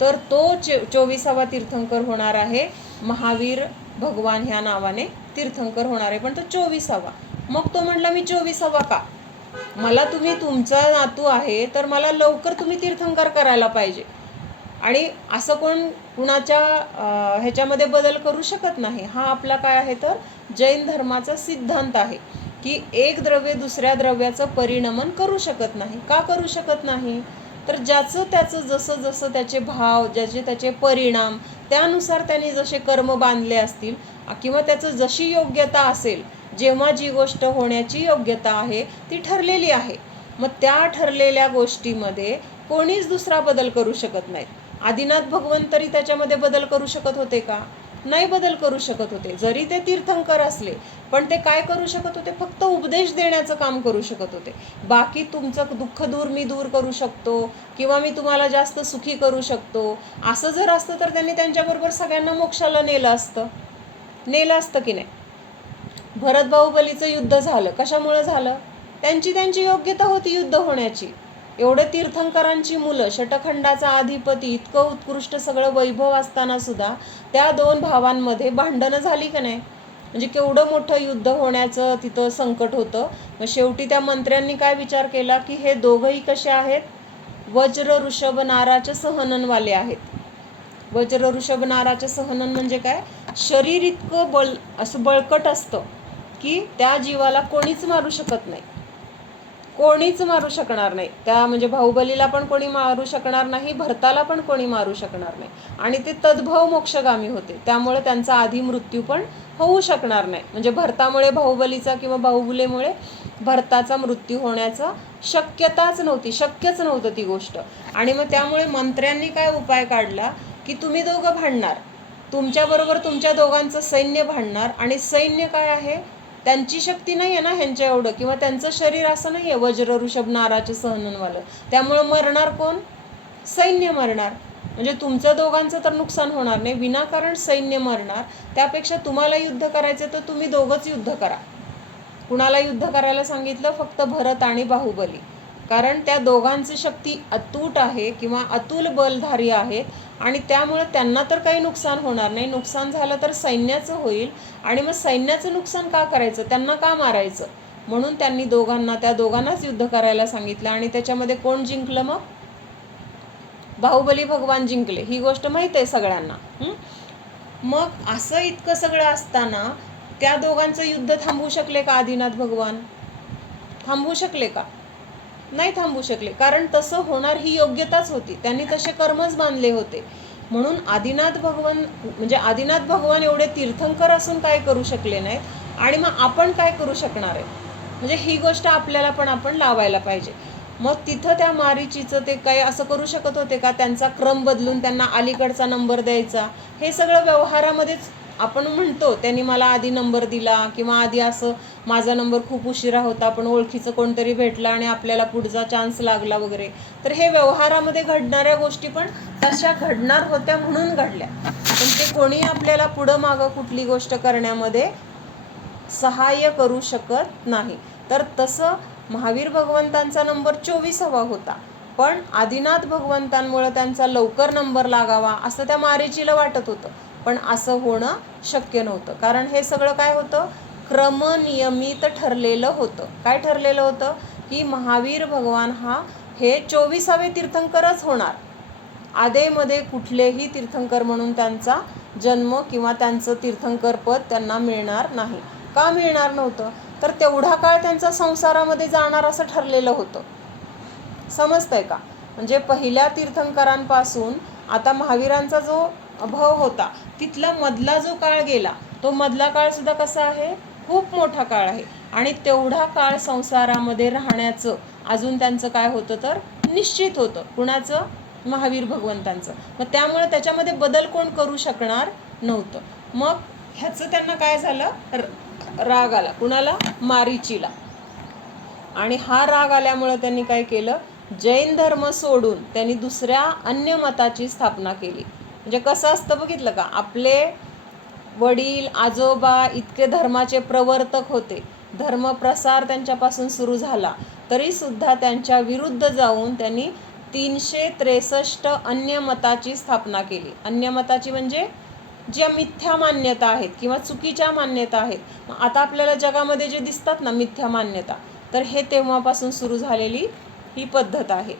तर तो 24वा तीर्थंकर होणार आहे, महावीर भगवान ह्या नावाने तीर्थंकर होणार आहे, पण तो 24वा. मग तो म्हटला मी 24वा का? मला तुम्ही, तुमचा नातू आहे तर मला लवकर तुम्ही तीर्थंकर करायला पाहिजे. आणि असं कोण कुणाच्या ह्याच्यामध्ये बदल करू शकत नाही. हा आपला काय आहे तर जैन धर्माचा सिद्धांत आहे की एक द्रव्य दुसऱ्या द्रव्याचं परिणमन करू शकत नाही. का करू शकत नाही तर ज्याचं त्याचं जसं जसं त्याचे भाव, ज्याचे त्याचे परिणाम, त्यानुसार त्यांनी जसे कर्म बांधले असतील किंवा त्याचं जशी योग्यता असेल, जेव्हा जी गोष्ट होण्याची योग्यता आहे ती ठरलेली आहे. मग त्या ठरलेल्या गोष्टीमध्ये कोणीच दुसरा बदल करू शकत नाहीत. आदिनाथ भगवंत तरी त्याच्यामध्ये बदल करू शकत होते का? नाही बदल करू शकत होते. जरी ते तीर्थंकर असले पण ते काय करू शकत होते? फक्त उपदेश देण्याचं काम करू शकत होते. बाकी तुमचं दुःख मी दूर करू शकतो किंवा मी तुम्हाला जास्त सुखी करू शकतो, असं जर असतं तर त्यांनी त्यांच्याबरोबर सगळ्यांना मोक्षाला नेलं असतं की नाही? भरत बाहुबलीचं युद्ध झालं, कशामुळे झालं? त्यांची योग्यता होती युद्ध होण्याची. एवढे तीर्थंकरांची मुलं, शतखंडाचा अधिपती, इतकं उत्कृष्ट सगळं वैभव असताना सुद्धा त्या दोन भावांमध्ये भांडणं झाली का नाही? म्हणजे केवढं मोठं युद्ध होण्याचं तिथं संकट होतं. मग शेवटी त्या मंत्र्यांनी काय विचार केला की हे दोघंही कसे आहेत? वज्र ऋषभ नाराचे सहननवाले आहेत. वज्र ऋषभ नाराचे सहनन म्हणजे काय? शरीर इतकं असं बळकट असतं की त्या जीवाला कोणीच मारू शकत नाही, कोणीच मारू शकणार नाही. त्या म्हणजे बाहुबलीला पण कोणी मारू शकणार नाही, भरताला पण कोणी मारू शकणार नाही. आणि ते तद्भव मोक्षगामी होते, त्यामुळे त्यांचा आधी मृत्यू पण होऊ शकणार नाही. म्हणजे भरतामुळे बाहुबलीचा किंवा बाहुबलीमुळे भरताचा मृत्यू होण्याचा शक्यताच नव्हती, शक्यच नव्हतं ती गोष्ट. आणि मग त्यामुळे मंत्र्यांनी काय उपाय काढला की तुम्ही दोघं भांडणार, तुमच्याबरोबर तुमच्या दोघांचं सैन्य भांडणार. आणि सैन्य काय आहे? त्यांची शक्ती नाही आहे ना ह्यांच्या एवढं, किंवा त्यांचं शरीर असं नाही आहे वज्र ऋषभ नाराचे सहननवालं. त्यामुळं मरणार कोण? सैन्य मरणार. म्हणजे तुमचं दोघांचं तर नुकसान होणार नाही, विनाकारण सैन्य मरणार. त्यापेक्षा तुम्हाला युद्ध करायचं तर तुम्ही दोघंच युद्ध करा. कुणाला युद्ध करायला सांगितलं? फक्त भरत आणि बाहुबली. कारण त्या दोघांची शक्ती अतूट आहे किंवा अतुल बलधारी आहेत आणि त्यामुळे त्यांना तर काही नुकसान होणार नाही. नुकसान झालं तर सैन्याचं होईल. आणि मग सैन्याचं नुकसान का करायचं? त्यांना का मारायचं? म्हणून त्यांनी त्या दोघांनाच युद्ध करायला सांगितलं. आणि त्याच्यामध्ये कोण जिंकलं? मग बाहुबली भगवान जिंकले. ही गोष्ट माहीत आहे सगळ्यांना. मग असं इतकं सगळं असताना त्या दोघांचं युद्ध थांबवू शकले का आदिनाथ भगवान? थांबवू शकले का? नाही थांबू शकले. कारण तसं होणार ही योग्यताच होती, त्यांनी तसे कर्मच बांधले होते. म्हणून आदिनाथ भगवान एवढे तीर्थंकर असून काय करू शकले नाहीत. आणि मग आपण काय करू शकणार आहे? म्हणजे ही गोष्ट आपल्याला पण आपण लावायला पाहिजे. मग तिथं त्या मारीचीचं ते काय असं करू शकत होते का? त्यांचा क्रम बदलून त्यांना अलीकडचा नंबर द्यायचा, हे सगळं व्यवहारामध्येच आपण म्हणतो त्यांनी मला आधी नंबर दिला किंवा आधी असं माझा नंबर खूप उशिरा होता पण ओळखीचं कोणतरी भेटला आणि आपल्याला पुढचा चान्स लागला वगैरे. तर हे व्यवहारामध्ये घडणाऱ्या गोष्टी पण तशा घडणार होत्या म्हणून घडल्या. पण ते कोणी आपल्याला पुढं मागं कुठली गोष्ट करण्यामध्ये सहाय्य करू शकत नाही. तर तसं महावीर भगवंतांचा नंबर 24वा होता, पण आदिनाथ भगवंतांमुळे त्यांचा लवकर नंबर लागावा असं त्या मारीचीला वाटत होतं. पण असं होणं शक्य नव्हतं. कारण हे सगळं काय होतं? क्रमनियमित ठरलेलं होतं. काय ठरलेलं होतं? की महावीर भगवान हे 24वे तीर्थंकरच होणार. आधेमध्ये कुठलेही तीर्थंकर म्हणून त्यांचा जन्म किंवा त्यांचं तीर्थंकर पद त्यांना मिळणार नाही. का मिळणार नव्हतं? तर तेवढा काळ त्यांचा संसारामध्ये जाणार असं ठरलेलं होतं. समजतंय का? म्हणजे पहिल्या तीर्थंकरांपासून आता महावीरांचा जो अभाव होता तिथला मधला जो काळ गेला, तो मधला काळ सुद्धा कसा आहे? खूप मोठा काळ आहे. आणि तेवढा काळ संसारामध्ये राहण्याचं अजून त्यांचं काय होतं तर निश्चित होतं. कुणाचं? महावीर भगवंतांचं. मग त्यामुळे त्याच्यामध्ये बदल कोण करू शकणार नव्हतं. मग ह्याचं त्यांना काय झालं? राग आला. कुणाला? मारीचीला. आणि हा राग आल्यामुळं त्यांनी काय केलं? जैन धर्म सोडून त्यांनी दुसऱ्या अन्य मताची स्थापना केली. म्हणजे कसं असतं बघितलं का? आपले वडील आजोबा इतके धर्माचे प्रवर्तक होते, धर्मप्रसार त्यांच्यापासून सुरू झाला, तरीसुद्धा त्यांच्या विरुद्ध जाऊन त्यांनी 363 अन्य मताची स्थापना केली. अन्य मताची म्हणजे ज्या मिथ्या मान्यता आहेत किंवा चुकीच्या मान्यता आहेत. आता आपल्याला जगामध्ये जे दिसतात ना मिथ्या मान्यता, तर हे तेव्हापासून सुरू झालेली ही पद्धत आहे.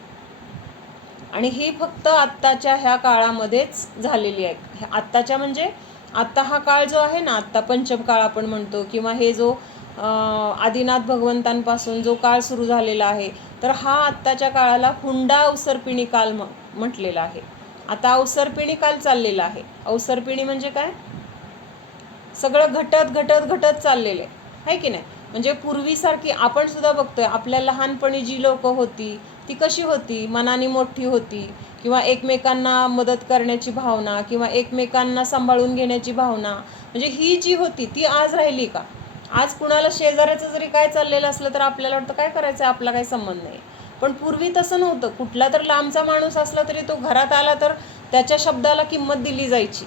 आणि ही फक्त आत्ताच्या ह्या काळामध्येच झालेली आहे. आत्ताच्या म्हणजे आत्ता हा काळ जो आहे ना, आत्ता पंचम काळ आपण म्हणतो, किंवा हे जो आदिनाथ भगवंतांपासून जो काळ सुरू झालेला आहे, तर हा आत्ताच्या काळाला हुंडा अवसर्पिणी काल म्हटलेला आहे. आता अवसर्पिणी काल चाललेला आहे. अवसर्पिणी म्हणजे काय? सगळं घटत घटत घटत चाललेलं आहे की नाही. म्हणजे पूर्वीसारखी आपण सुद्धा बघतोय, आपल्या लहानपणी जी लोक होती ती कशी होती? मनाने मोठी होती, किंवा एकमेकांना मदत करण्याची भावना, किंवा एकमेकांना सांभाळून घेण्याची भावना, म्हणजे ही जी होती ती आज राहिली का? आज कुणाला शेजाऱ्याचं जरी काय चाललेलं असलं तर आपल्याला वाटतं काय करायचं, आपला काही संबंध नाही. पण पूर्वी तसं नव्हतं. कुठला तर लांबचा माणूस असला तरी तो घरात आला तर त्याच्या शब्दाला किंमत दिली जायची.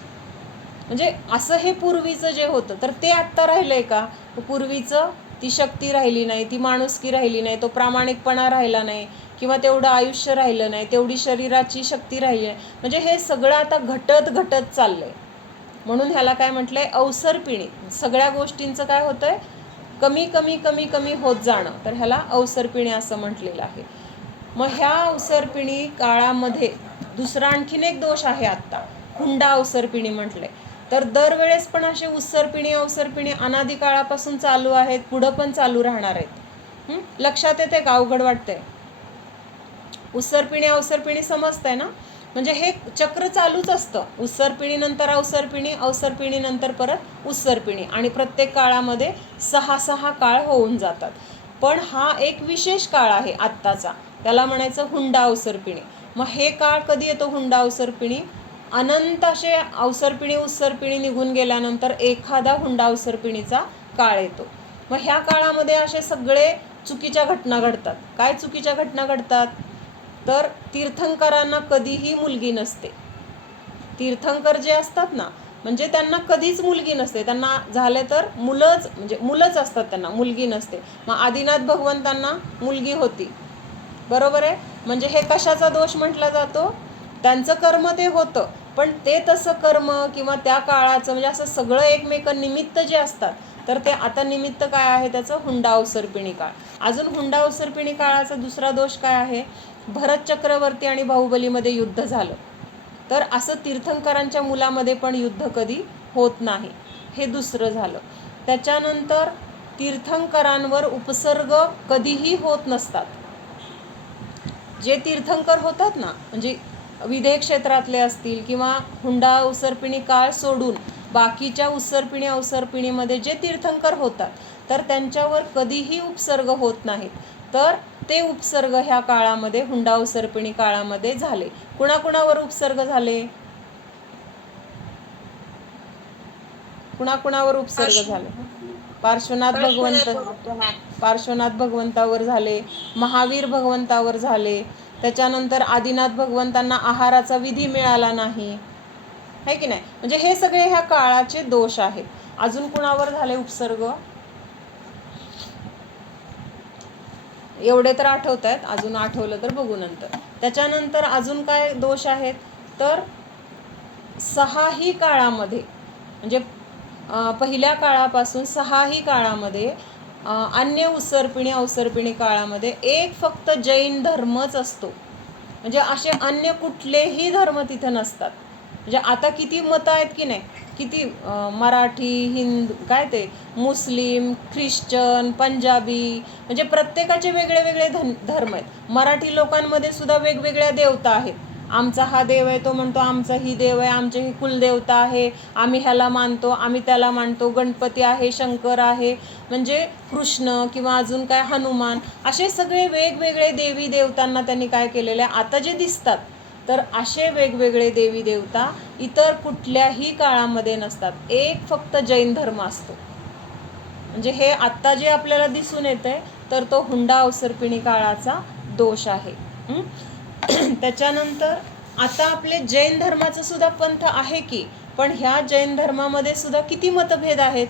म्हणजे असं हे पूर्वीचं जे होतं, तर ते आत्ता राहिलंय का? पूर्वीचं ती शक्ती राहिली नाही, ती माणुसकी राहिली नाही, तो प्रामाणिकपणा राहिला नाही, किंवा तेवढं आयुष्य राहिलं नाही, तेवढी शरीराची शक्ती राहिली नाही. म्हणजे हे सगळं आता घटत घटत चाललंय. म्हणून ह्याला काय म्हटलंय? अवसर्पिणी. सगळ्या गोष्टींचं काय होतंय? कमी कमी कमी कमी होत जाणं, तर ह्याला अवसर्पिणी असं म्हटलेलं आहे. मग ह्या अवसर्पिणी काळामध्ये दुसरा आणखीन एक दोष आहे. आत्ता हुंडा अवसर्पिणी म्हटलंय, तर दरवेळेस पण असे उत्सर्पिणी अवसर्पिणी अनादी काळापासून चालू आहेत, पुढं पण चालू राहणार आहेत. लक्षात येते का? अवघड वाटतंय? उत्सर्पिणी अवसर्पिणी समजतंय ना? म्हणजे हे चक्र चालूच असतं. उत्सर्पिणीनंतर अवसर्पिणी, अवसर्पिणीनंतर परत उत्सर्पिणी, आणि प्रत्येक काळामध्ये 6 काळ होऊन जातात. पण हा एक विशेष काळ आहे आत्ताचा, त्याला म्हणायचं हुंडा अवसर्पिणी. मग हे काळ कधी येतो हुंडा अवसर्पिणी? अनंत असे अवसर्पिणी उत्सर्पिणी निघून गेल्यानंतर एखादा हुंडा अवसर्पिणीचा काळ येतो. मग ह्या काळामध्ये असे सगळे चुकीच्या घटना घडतात. काय चुकीच्या घटना घडतात? तर तीर्थंकरांना कधीही मुलगी नसते. तीर्थंकर जे असतात ना, म्हणजे त्यांना कधीच मुलगी नसते. त्यांना झाले तर मुलंच असतात, त्यांना मुलगी नसते. मग आदिनाथ भगवंतांना मुलगी होती, बरोबर आहे. म्हणजे हे कशाचा दोष म्हटला जातो? त्यांचं कर्म ते होतं, पण ते तसं कर्म किंवा त्या काळाचं म्हणजे असं सगळं एकमेक निमित्त जे असतात, तर ते आता निमित्त काय आहे त्याचं? हुंडा अवसर्पिणी काळ. अजून हुंडा अवसर्पिणी काळाचा दुसरा दोष काय आहे? भरत चक्रवर्ती आणि बाहुबलीमध्ये युद्ध झालं, तर असं तीर्थंकरांच्या मुलामध्ये पण युद्ध कधी होत नाही, हे दुसरं झालं. त्याच्यानंतर तीर्थंकरांवर उपसर्ग कधीही होत नसतात. जे तीर्थंकर होतात ना, म्हणजे विदेह क्षेत्रातले असतील, किंवा हुंडा उत्सर्पिणी काळ सोडून बाकीच्या उत्सर्पिणी अवसर्पिणीमध्ये जे तीर्थंकर होतात, तर त्यांच्यावर कधीही उपसर्ग होत नाहीत. तर ते उपसर्ग ह्या काळामध्ये हुंडा उत्सर्पिणी काळामध्ये झाले. कुणाकुणावर उपसर्ग झाले? कुणाकुणावर उपसर्ग झाले? पार्श्वनाथ भगवंतावर झाले, महावीर भगवंतावर झाले. त्याच्यानंतर आदिनाथ भगवंतांना आहाराचा विधी मिळाला नाही, है की नाही. म्हणजे हे सगळे ह्या काळाचे दोष आहेत. अजून कुणावर झाले उपसर्ग? एवढे तर आठवत आहेत, अजून आठवलं तर बघू नंतर. त्याच्यानंतर अजून काय दोष आहेत? तर 6ही काळामध्ये, म्हणजे पहिल्या काळापासून 6ही काळामध्ये, अन्य उत्सर्पिणी अवसर्पिणी काळामध्ये एक फक्त जैन धर्मच असतो. म्हणजे असे अन्य कुठलेही धर्म तिथं नसतात. म्हणजे आता किती मतं आहेत की नाही, किती मराठी, हिंदू, काय ते मुस्लिम, ख्रिश्चन, पंजाबी, म्हणजे प्रत्येकाचे वेगळे वेगळे धर्म आहेत. मराठी लोकांमध्ये सुद्धा वेगवेगळ्या देवता आहेत. आमचा हा देव आहे, तो म्हणतो आमचा ही देव आहे, आमची ही कुलदेवता आहे, आम्ही ह्याला मानतो, आम्ही त्याला मानतो, गणपती आहे, शंकर आहे, म्हणजे कृष्ण, किंवा अजून काय हनुमान, असे सगळे वेगवेगळे देवी देवतांना त्यांनी काय केलेलं आहे, आता जे दिसतात, तर असे वेगवेगळे देवी देवता इतर कुठल्याही काळामध्ये नसतात. एक फक्त जैन धर्म असतो. म्हणजे हे आत्ता जे आपल्याला दिसून येतंय, तर तो हुंडा अवसर्पिणी काळाचा दोष आहे. त्याच्यानंतर आता आपले जैन धर्माचं सुद्धा पंथ आहे की, पण ह्या जैन धर्मामध्ये सुद्धा किती मतभेद आहेत.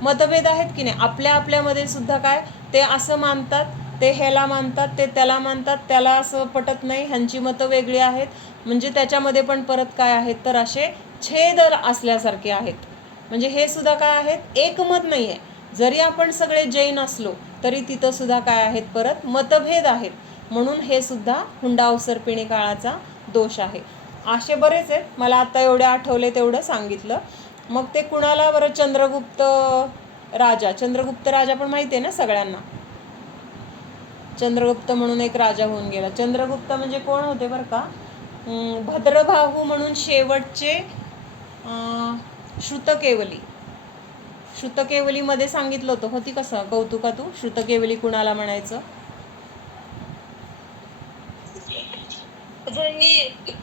मतभेद आहेत की नाही. आपल्या आपल्यामध्ये सुद्धा काय, ते असं मानतात, ते ह्याला मानतात, ते त्याला मानतात, त्याला असं पटत नाही, ह्यांची मतं वेगळी आहेत. म्हणजे त्याच्यामध्ये पण परत काय आहेत, तर असे छेद असल्यासारखे आहेत. म्हणजे हे सुद्धा काय आहेत, एकमत नाही आहे. जरी आपण सगळे जैन असलो तरी तिथं सुद्धा काय आहेत, परत मतभेद आहेत. म्हणून हे सुद्धा हुंडा अवसर्पिणी काळाचा दोष आहे. असे बरेच आहेत, मला आता एवढे आठवले तेवढं सांगितलं. मग ते कुणाला बरं, चंद्रगुप्त राजा पण माहिती आहे ना सगळ्यांना. चंद्रगुप्त म्हणून एक राजा होऊन गेला. चंद्रगुप्त म्हणजे कोण होते बरं का, भद्रबाहू म्हणून शेवटचे श्रुतकेवलीमध्ये सांगितलं होतं. होती कसं कौतुका तू, श्रुतकेवली कुणाला म्हणायचं?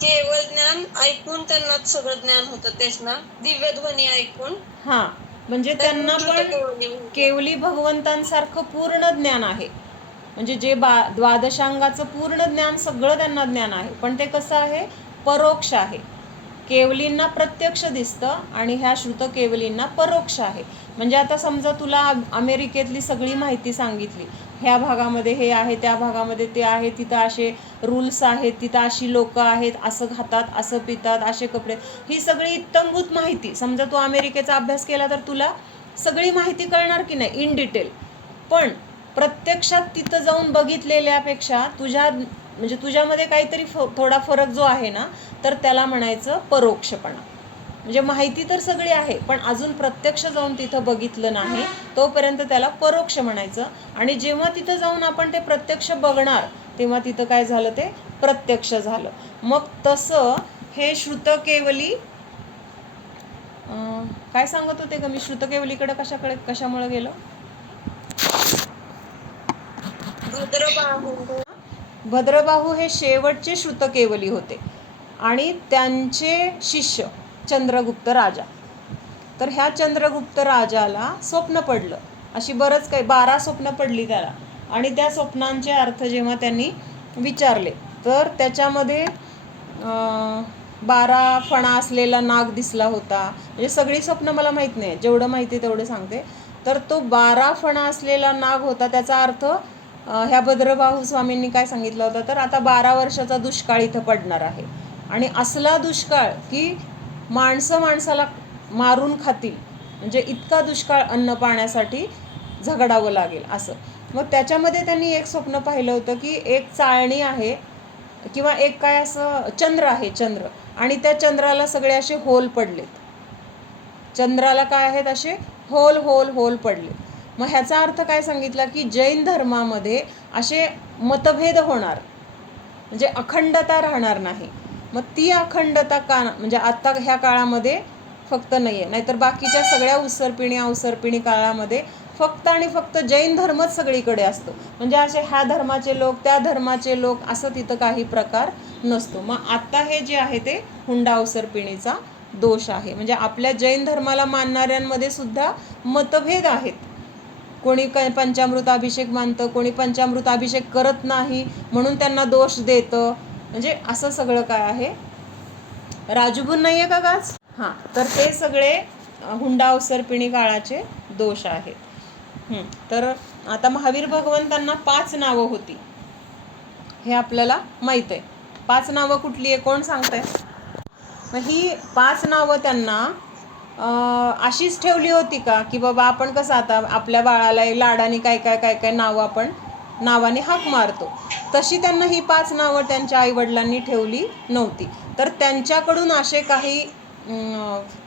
केवळ ज्ञान ऐकून त्यांना सगळं ज्ञान होतं तेच ना, दिव्य ध्वनी ऐकून. हा, म्हणजे त्यांना पण केवली भगवंतांसारखं पूर्ण ज्ञान आहे. म्हणजे जे द्वादशांगाचं पूर्ण ज्ञान सगळं त्यांना ज्ञान आहे, पण ते कसं आहे, परोक्ष आहे. केवलींना प्रत्यक्ष दिसतं आणि ह्या श्रुतकेवलींना परोक्ष आहे. म्हणजे आता समजा तुला अमेरिकेतली सगळी माहिती सांगितली, ह्या भागामध्ये हे आहे, त्या भागामध्ये ते आहे, तिथं असे रूल्स आहेत, तिथं अशी लोकं आहेत, असं खातात, असं पितात, असे कपडे, ही सगळी इत्थंभूत माहिती. समजा तू अमेरिकेचा अभ्यास केला तर तुला सगळी माहिती कळणार की नाही, इन डिटेल. पण प्रत्यक्षात तिथं जाऊन बघितलेल्यापेक्षा तुझ्यामध्ये काहीतरी थोडा फरक जो आहे ना, तर त्याला म्हणायचं परोक्षपणा. म्हणजे माहिती तर सगळी आहे, पण अजून प्रत्यक्ष जाऊन तिथं बघितलं नाही, तोपर्यंत त्याला परोक्ष म्हणायचं. आणि जेव्हा तिथं जाऊन आपण ते प्रत्यक्ष बघणार, तेव्हा तिथं काय झालं, ते प्रत्यक्ष झालं. मग तसं हे श्रुतकेवली, काय सांगत होते का मी, श्रुतकेवलीकडे कशामुळे गेलो? भद्रबाहू हे शेवटचे श्रुतकेवली होते आणि त्यांचे शिष्य चंद्रगुप्त राजा. तर ह्या चंद्रगुप्त राजाला स्वप्न पडलं, अशी बरंच काही 12 स्वप्न पडली त्याला. आणि त्या स्वप्नांचे अर्थ जेव्हा त्यांनी विचारले, तर त्याच्यामध्ये 12 फणा असलेला नाग दिसला होता. म्हणजे सगळी स्वप्न मला माहीत नाही, जेवढं माहिती तेवढं सांगते. तर तो 12 फणा असलेला नाग होता. त्याचा अर्थ ह्या भद्रबाहू स्वामींनी काय सांगितलं होतं, तर आता 12 वर्षाचा दुष्काळ इथं पडणार आहे. आणि असला दुष्काळ की माणसं माणसाला मारून खातील, म्हणजे इतका दुष्काळ अन्न पाण्यासाठी झगडावं लागेल असं. मग त्याच्यामध्ये त्यांनी एक स्वप्न पाहिलं होतं की एक चाळणी आहे किंवा एक काय असं चंद्र आहे, चंद्र, आणि त्या चंद्राला सगळे असे होल पडलेत. चंद्राला काय आहेत, असे होल होल होल पडले. मग ह्याचा अर्थ काय सांगितला की जैन धर्मामध्ये असे मतभेद होणार, म्हणजे अखंडता राहणार नाही. मग ती अखंडता का, म्हणजे आता ह्या काळामध्ये फक्त नाही आहे, नाहीतर बाकीच्या सगळ्या अवसर्पिणी काळामध्ये फक्त आणि फक्त जैन धर्मच सगळीकडे असतो. म्हणजे असे ह्या धर्माचे लोक, त्या धर्माचे लोक, असं तिथं काही प्रकार नसतो. मग आता हे जे आहे ते हुंडा अवसर्पिणीचा दोष आहे. म्हणजे आपल्या जैन धर्माला मानणाऱ्यांमध्ये सुद्धा मतभेद आहेत. कोणी पंचामृत अभिषेक मानतं, कोणी पंचामृत अभिषेक करत नाही म्हणून त्यांना दोष देतं. म्हणजे असं सगळं काय आहे. राजूबून नाही आहे का गाज? हां, तर ते सगळे हुंडा अवसर्पिणी काळाचे दोष आहेत. तर आता महावीर भगवंतांना 5 नावं होती, हे आपल्याला माहीत आहे. 5 नावं कुठली आहे, कोण सांगतंय? मग ही 5 नावं त्यांना अशीच ठेवली होती का, की बाबा आपण कसं आता आपल्या बाळाला लाडाने काय काय काय काय नावं आपण नावाने हाक मारतो, तशी त्यांना ही 5 नावं त्यांच्या आईवडिलांनी ठेवली नव्हती. तर त्यांच्याकडून असे काही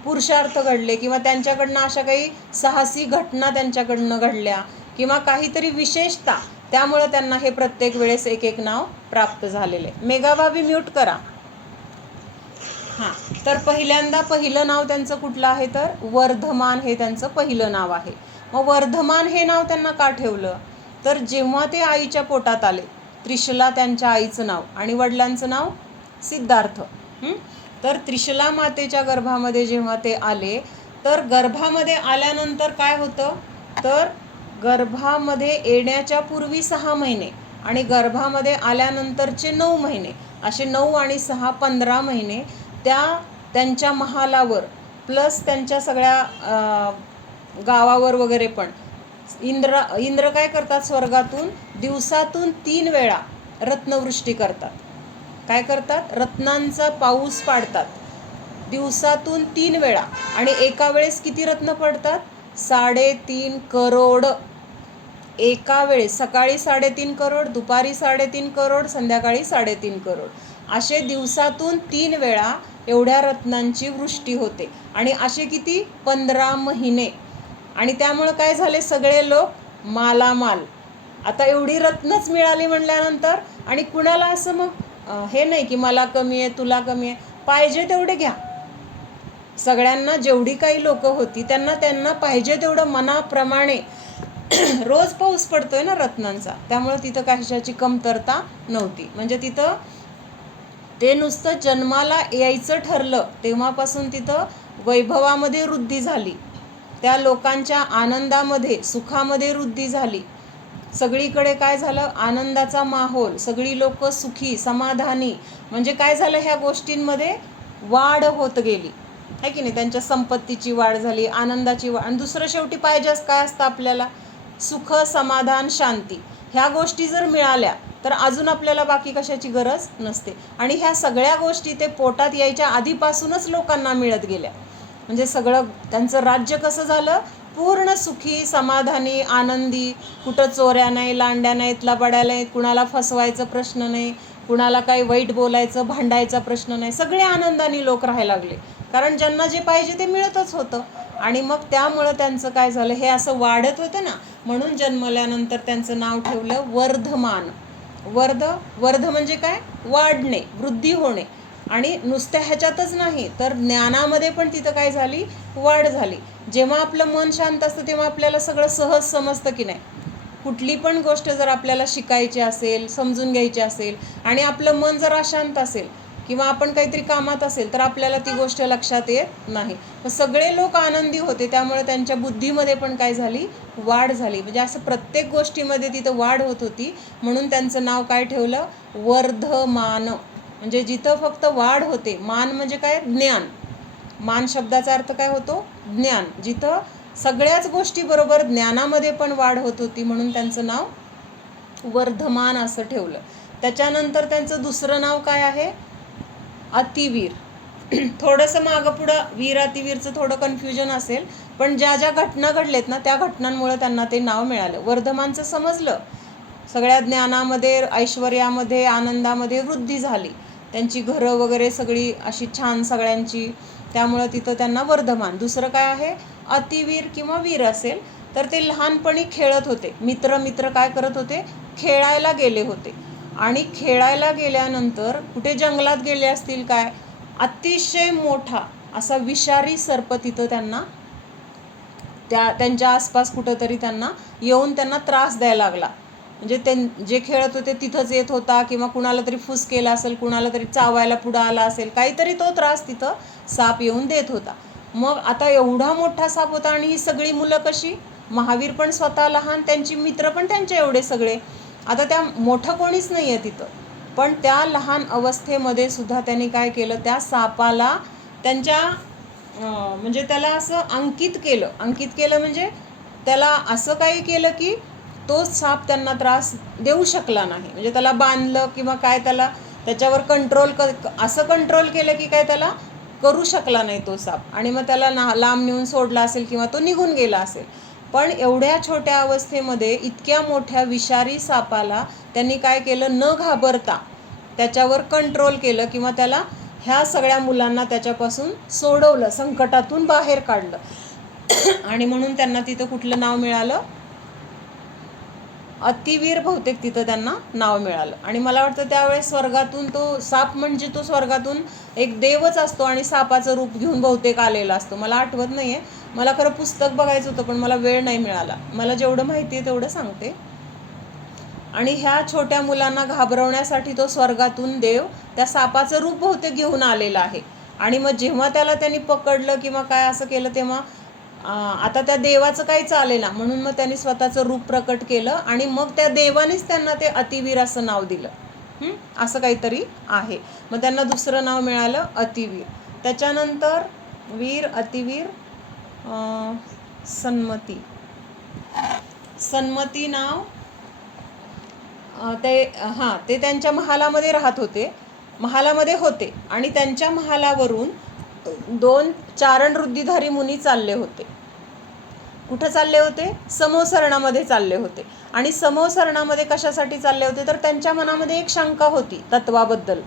पुरुषार्थ घडले किंवा त्यांच्याकडनं अशा काही साहसी घटना त्यांच्याकडनं घडल्या किंवा काहीतरी विशेषता, त्यामुळे त्यांना हे प्रत्येक वेळेस एक एक नाव प्राप्त झालेले. मेघाभाभी म्यूट करा. हां, तर पहिलं नाव त्यांचं कुठलं आहे, तर वर्धमान हे त्यांचं पहिलं नाव आहे. मग वर्धमान हे नाव त्यांना का ठेवलं, तर जेव्हा ते आईच्या पोटात आले, त्रिशला त्यांच्या आईचं नाव आणि वडिलांचं नाव सिद्धार्थ. तर त्रिशला मातेच्या गर्भामध्ये जेव्हा ते आले, तर गर्भामध्ये आल्यानंतर काय होतं, तर गर्भामध्ये येण्याच्या पूर्वी 6 महिने आणि गर्भामध्ये आल्यानंतरचे 9 महिने, असे 9 आणि 6 15 महिने त्यांच्या महालावर प्लस त्यांच्या सगळ्या गावावर वगैरे पण इंद्र काय करतात, स्वर्गातून दिवसातून 3 वेळा रत्नवृष्टी करतात. काय करतात, रत्नांचा पाऊस पाडतात दिवसातून 3 वेळा. आणि एका वेळेस किती रत्न पडतात, 3.5 करोड एका वेळेस सकाळी 3.5 करोड, दुपारी 3.5 करोड, संध्याकाळी 3.5 करोड असे दिवसातून 3 वेळा एवढ्या रत्नांची वृष्टी होते. आणि असे किती 15 महिने. आणि त्यामुळं काय झाले, सगळे लोक मालामाल. आता एवढी रत्नच मिळाली म्हणल्यानंतर, आणि कुणाला असं मग हे नाही की मला कमी आहे तुला कमी आहे, पाहिजे तेवढे घ्या. सगळ्यांना जेवढी काही लोक होती त्यांना पाहिजे तेवढं मनाप्रमाणे रोज पाऊस पडतोय ना रत्नांचा, त्यामुळे तिथं कशाची कमतरता नव्हती. म्हणजे तिथं ते नुसतं जन्माला यायचं ठरलं तेव्हापासून तिथं वैभवामध्ये वृद्धी झाली, त्या लोकांच्या आनंदामध्ये सुखामध्ये वृद्धी झाली. सगळीकडे काय झालं, आनंदाचा माहोल, सगळी लोक सुखी समाधानी. म्हणजे काय झालं, ह्या गोष्टींमध्ये वाढ होत गेली आहे की नाही. त्यांच्या संपत्तीची वाढ झाली, आनंदाची वाढ. आणि दुसरं शेवटी पाहिजेच काय असतं आपल्याला, सुख समाधान शांती. ह्या गोष्टी जर मिळाल्या तर अजून आपल्याला बाकी कशाची गरज नसते. आणि ह्या सगळ्या गोष्टी ते पोटात यायच्या आधीपासूनच लोकांना मिळत गेल्या. म्हणजे सगळं त्यांचं राज्य कसं झालं, पूर्ण सुखी समाधानी आनंदी. कुठं चोऱ्या नाही, लांड्या नाहीत, लबाड्या नाहीत, कुणाला फसवायचं प्रश्न नाही, कुणाला काही वाईट बोलायचं भांडायचा प्रश्न नाही. सगळे आनंदाने लोक राहायला लागले, कारण ज्यांना जे पाहिजे ते मिळतच होतं. आणि मग त्यामुळं त्यांचं काय झालं, हे असं वाढत होतं ना, म्हणून जन्मल्यानंतर त्यांचं नाव ठेवलं वर्धमान. वर्ध म्हणजे काय, वाढणे, वृद्धी होणे. आणि नुसत्या ह्याच्यातच नाही तर ज्ञानामध्ये पण तिथं काय झाली, वाढ झाली. जेव्हा आपलं मन शांत असतं तेव्हा आपल्याला सगळं सहज समजतं की नाही. कुठली पण गोष्ट जर आपल्याला शिकायची असेल, समजून घ्यायची असेल, आणि आपलं मन जर अशांत असेल किंवा आपण काहीतरी कामात असेल तर आपल्याला ती गोष्ट लक्षात येत नाही. सगळे लोक आनंदी होते, त्यामुळे त्यांच्या बुद्धीमध्ये पण काय झाली, वाढ झाली. म्हणजे असं प्रत्येक गोष्टीमध्ये तिथं वाढ होत होती, म्हणून त्यांचं नाव काय ठेवलं, वर्धमान. म्हणजे जिथं फक्त वाढ होते, मान म्हणजे काय, ज्ञान. मान शब्दाचा अर्थ काय होतो, ज्ञान. जिथं सगळ्याच गोष्टीबरोबर ज्ञानामध्ये पण वाढ होत होती, म्हणून त्यांचं नाव वर्धमान असं ठेवलं. त्याच्यानंतर त्यांचं दुसरं नाव काय आहे, अतिवीर. थोडंसं मागं पुढं वीर अतिवीरचं थोडं कन्फ्युजन असेल, पण ज्या ज्या घटना घडलेत ना त्या घटनांमुळे त्यांना ते नाव मिळालं. वर्धमानचं समजलं, सगळ्या ज्ञानामध्ये ऐश्वर्यामध्ये आनंदामध्ये वृद्धी झाली, त्यांची घरं वगैरे सगळी अशी छान सगळ्यांची, त्यामुळं तिथं त्यांना वर्धमान. दुसरं काय आहे, अतिवीर किंवा वीर असेल तर ते लहानपणी खेळत होते, मित्र काय करत होते, खेळायला गेले होते. आणि खेळायला गेल्यानंतर कुठे जंगलात गेले असतील, काय अतिशय मोठा असा विषारी सर्प तिथं त्यांना त्यांच्या आसपास कुठंतरी त्यांना येऊन त्यांना त्रास द्यायला लागला. म्हणजे ते जे खेळत होते तिथंच येत होता, किंवा कुणाला तरी फुस केला असेल, कुणाला तरी चावायला पुढं आला असेल, काहीतरी तो त्रास तिथं साप येऊन देत होता. मग आता एवढा मोठा साप होता, आणि ही सगळी मुलं कशी, महावीर पण स्वतः लहान, त्यांची मित्र पण त्यांचे एवढे सगळे. आता त्या मोठं कोणीच नाही आहे तिथं, पण त्या लहान अवस्थेमध्ये सुद्धा त्यांनी काय केलं, त्या सापाला त्यांच्या म्हणजे त्याला असं अंकित केलं म्हणजे त्याला असं काही केलं की तो साप त्यांना त्रास देऊ शकला नाही. म्हणजे त्याला बांधलं किंवा काय, त्याच्यावर असं कंट्रोल केलं की काय त्याला करू शकला नाही तो साप, आणि मग त्याला लांब नेऊन सोडला असेल किंवा तो निघून गेला असेल. पण एवढ्या छोट्या अवस्थेमध्ये इतक्या मोठ्या विषारी सापाला त्यांनी काय केलं, न घाबरता त्याच्यावर कंट्रोल केलं, किंवा त्याला ह्या सगळ्या मुलांना त्याच्यापासून सोडवलं, संकटातून बाहेर काढलं. आणि म्हणून त्यांना तिथं कुठलं नाव मिळालं, अतिवीर बहुतेक तिथं त्यांना नाव मिळालं. आणि मला वाटतं त्यावेळेस स्वर्गातून तो साप म्हणजे तो स्वर्गातून एक देवच असतो, आणि सापाचं रूप घेऊन बहुतेक आलेला असतो. मला आठवत नाही आहे, मला खरं पुस्तक बघायचं होतं पण मला वेळ नाही मिळाला. मला जेवढं माहिती आहे तेवढं सांगते. आणि ह्या छोट्या मुलांना घाबरवण्यासाठी तो स्वर्गातून देव त्या सापाचं रूप बहुतेक घेऊन आलेला आहे. आणि मग जेव्हा त्याला त्यांनी पकडलं किंवा काय असं केलं, तेव्हा आता त्या देवाचं काही चालेना, म्हणून मग त्यांनी स्वतःचं रूप प्रकट केलं, आणि मग त्या देवानेच त्यांना ते अतिवीर असं नाव दिलं. असं काहीतरी आहे. मग त्यांना दुसरं नाव मिळालं अतिवीर. त्याच्यानंतर वीर अतिवीर सन्मती नाव ते त्यांच्या महालामध्ये राहत होते, महालामध्ये होते. आणि त्यांच्या महालावरून 2 चारण वृद्धिधारी मुनी चालले होते. कुठं चालले होते? समोसरणामध्ये चालले होते. आणि समोसरणामध्ये कशासाठी चालले होते? तर त्यांच्या मनामध्ये एक शंका होती तत्वाबद्दल.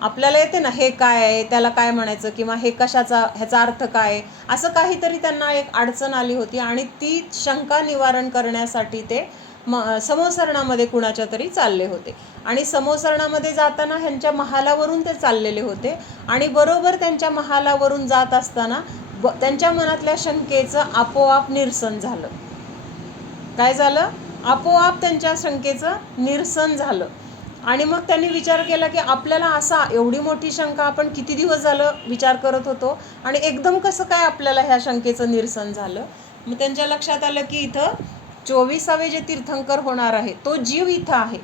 आपल्याला येते ना, हे काय आहे, त्याला काय म्हणायचं, किंवा हे कशाचा, ह्याचा अर्थ काय आहे, असं काहीतरी त्यांना एक अडचण आली होती. आणि ती शंका निवारण करण्यासाठी ते समोसरणामध्ये कुणाच्या तरी चालले होते. आणि समोसरणामध्ये जाताना ह्यांच्या महालावरून ते चाललेले होते. आणि बरोबर त्यांच्या महालावरून जात असताना त्यांच्या मनातल्या शंकेचं आपोआप निरसन झालं. काय झालं? आपोआप त्यांच्या शंकेचं निरसन झालं. आणि मग त्यांनी विचार केला की आपल्याला असा एवढी मोठी शंका आपण किती दिवस झालं विचार करत होतो, आणि एकदम कसं काय आपल्याला ह्या शंकेचं निरसन झालं. मग त्यांच्या लक्षात आलं की इथं 24वे जे तीर्थंकर होणार आहे तो जीव इथं आहे.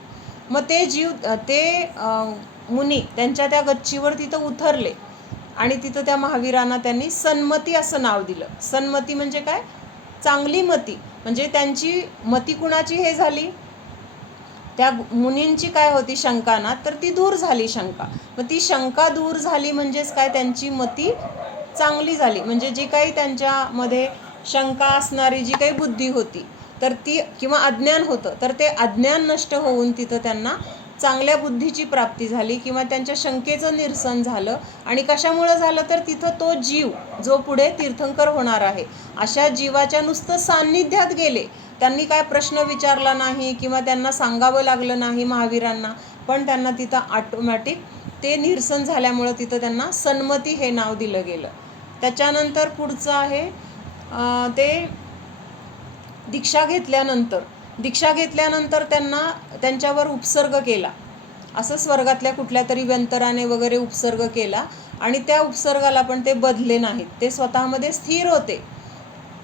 मग ते जीव, ते मुनी त्यांच्या त्या गच्चीवर तिथं उतरले. आणि तिथं त्या महावीरांना त्यांनी सन्मती असं नाव दिलं. सन्मती म्हणजे काय? चांगली मती. म्हणजे त्यांची मती कुणाची हे झाली? त्या मुनींची काय होती शंका ना, तर ती दूर झाली शंका. मग ती शंका दूर झाली म्हणजेच काय? त्यांची मती चांगली झाली. म्हणजे जी काही त्यांच्यामध्ये शंका असणारी जी काही बुद्धी होती तर ती, किंवा अज्ञान होतं, तर ते अज्ञान नष्ट होऊन तिथं त्यांना चांगल्या बुद्धीची प्राप्ती झाली, किंवा त्यांच्या शंकेचं निरसन झालं. आणि कशामुळं झालं? तर तिथं तो जीव जो पुढे तीर्थंकर होणार आहे अशा जीवाच्या नुसतं सान्निध्यात गेले. त्यांनी काय प्रश्न विचारला नाही, किंवा त्यांना सांगावं लागलं नाही महावीरांना, पण त्यांना तिथं ऑटोमॅटिक ते निरसन झाल्यामुळं तिथं त्यांना सन्मती हे नाव दिलं गेलं. त्याच्यानंतर पुढचं आहे ते दीक्षा घेतल्यानंतर त्यांना त्यांच्यावर उपसर्ग केला. असं स्वर्गातल्या कुठल्या तरी व्यंतराने वगैरे उपसर्ग केला. आणि त्या उपसर्गाला पण ते बदले नाहीत. ते स्वतःमध्ये स्थिर होते,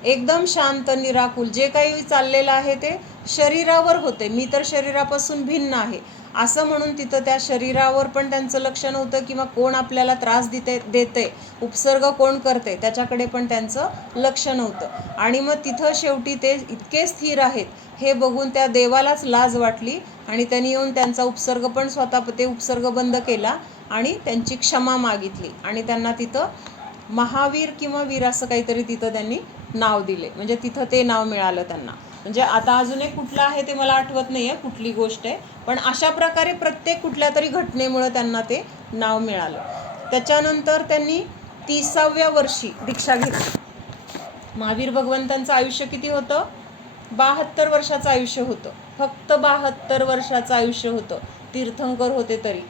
एकदम शांत निराकुल. जे काही चाललेलं आहे ते शरीरावर होते. मी तर शरीरापासून भिन्न आहे असं म्हणून तिथं त्या शरीरावर पण त्यांचं लक्ष नव्हतं, किंवा कोण आपल्याला त्रास देते, उपसर्ग कोण करते त्याच्याकडे पण त्यांचं लक्ष नव्हतं. आणि मग तिथं शेवटी ते इतके स्थिर आहेत हे बघून त्या देवालाच लाज वाटली. आणि त्यांनी येऊन त्यांचा उपसर्ग पण स्वतः ते उपसर्ग बंद केला आणि त्यांची क्षमा मागितली. आणि त्यांना तिथं महावीर किंवा वीर असं काहीतरी तिथं त्यांनी नाव दिले. म्हणजे तिथं ते नाव मिळालं त्यांना. म्हणजे आता अजून एक कुठलं आहे ते मला आठवत नाही आहे कुठली गोष्ट आहे, पण अशा प्रकारे प्रत्येक कुठल्या तरी घटनेमुळं त्यांना ते नाव मिळालं. त्याच्यानंतर त्यांनी 30व्या वर्षी दीक्षा घेतली. महावीर भगवंतांचं आयुष्य किती होतं? 72 वर्षाचं आयुष्य होतं. फक्त 72 वर्षाचं आयुष्य होतं. तीर्थंकर होते तरी.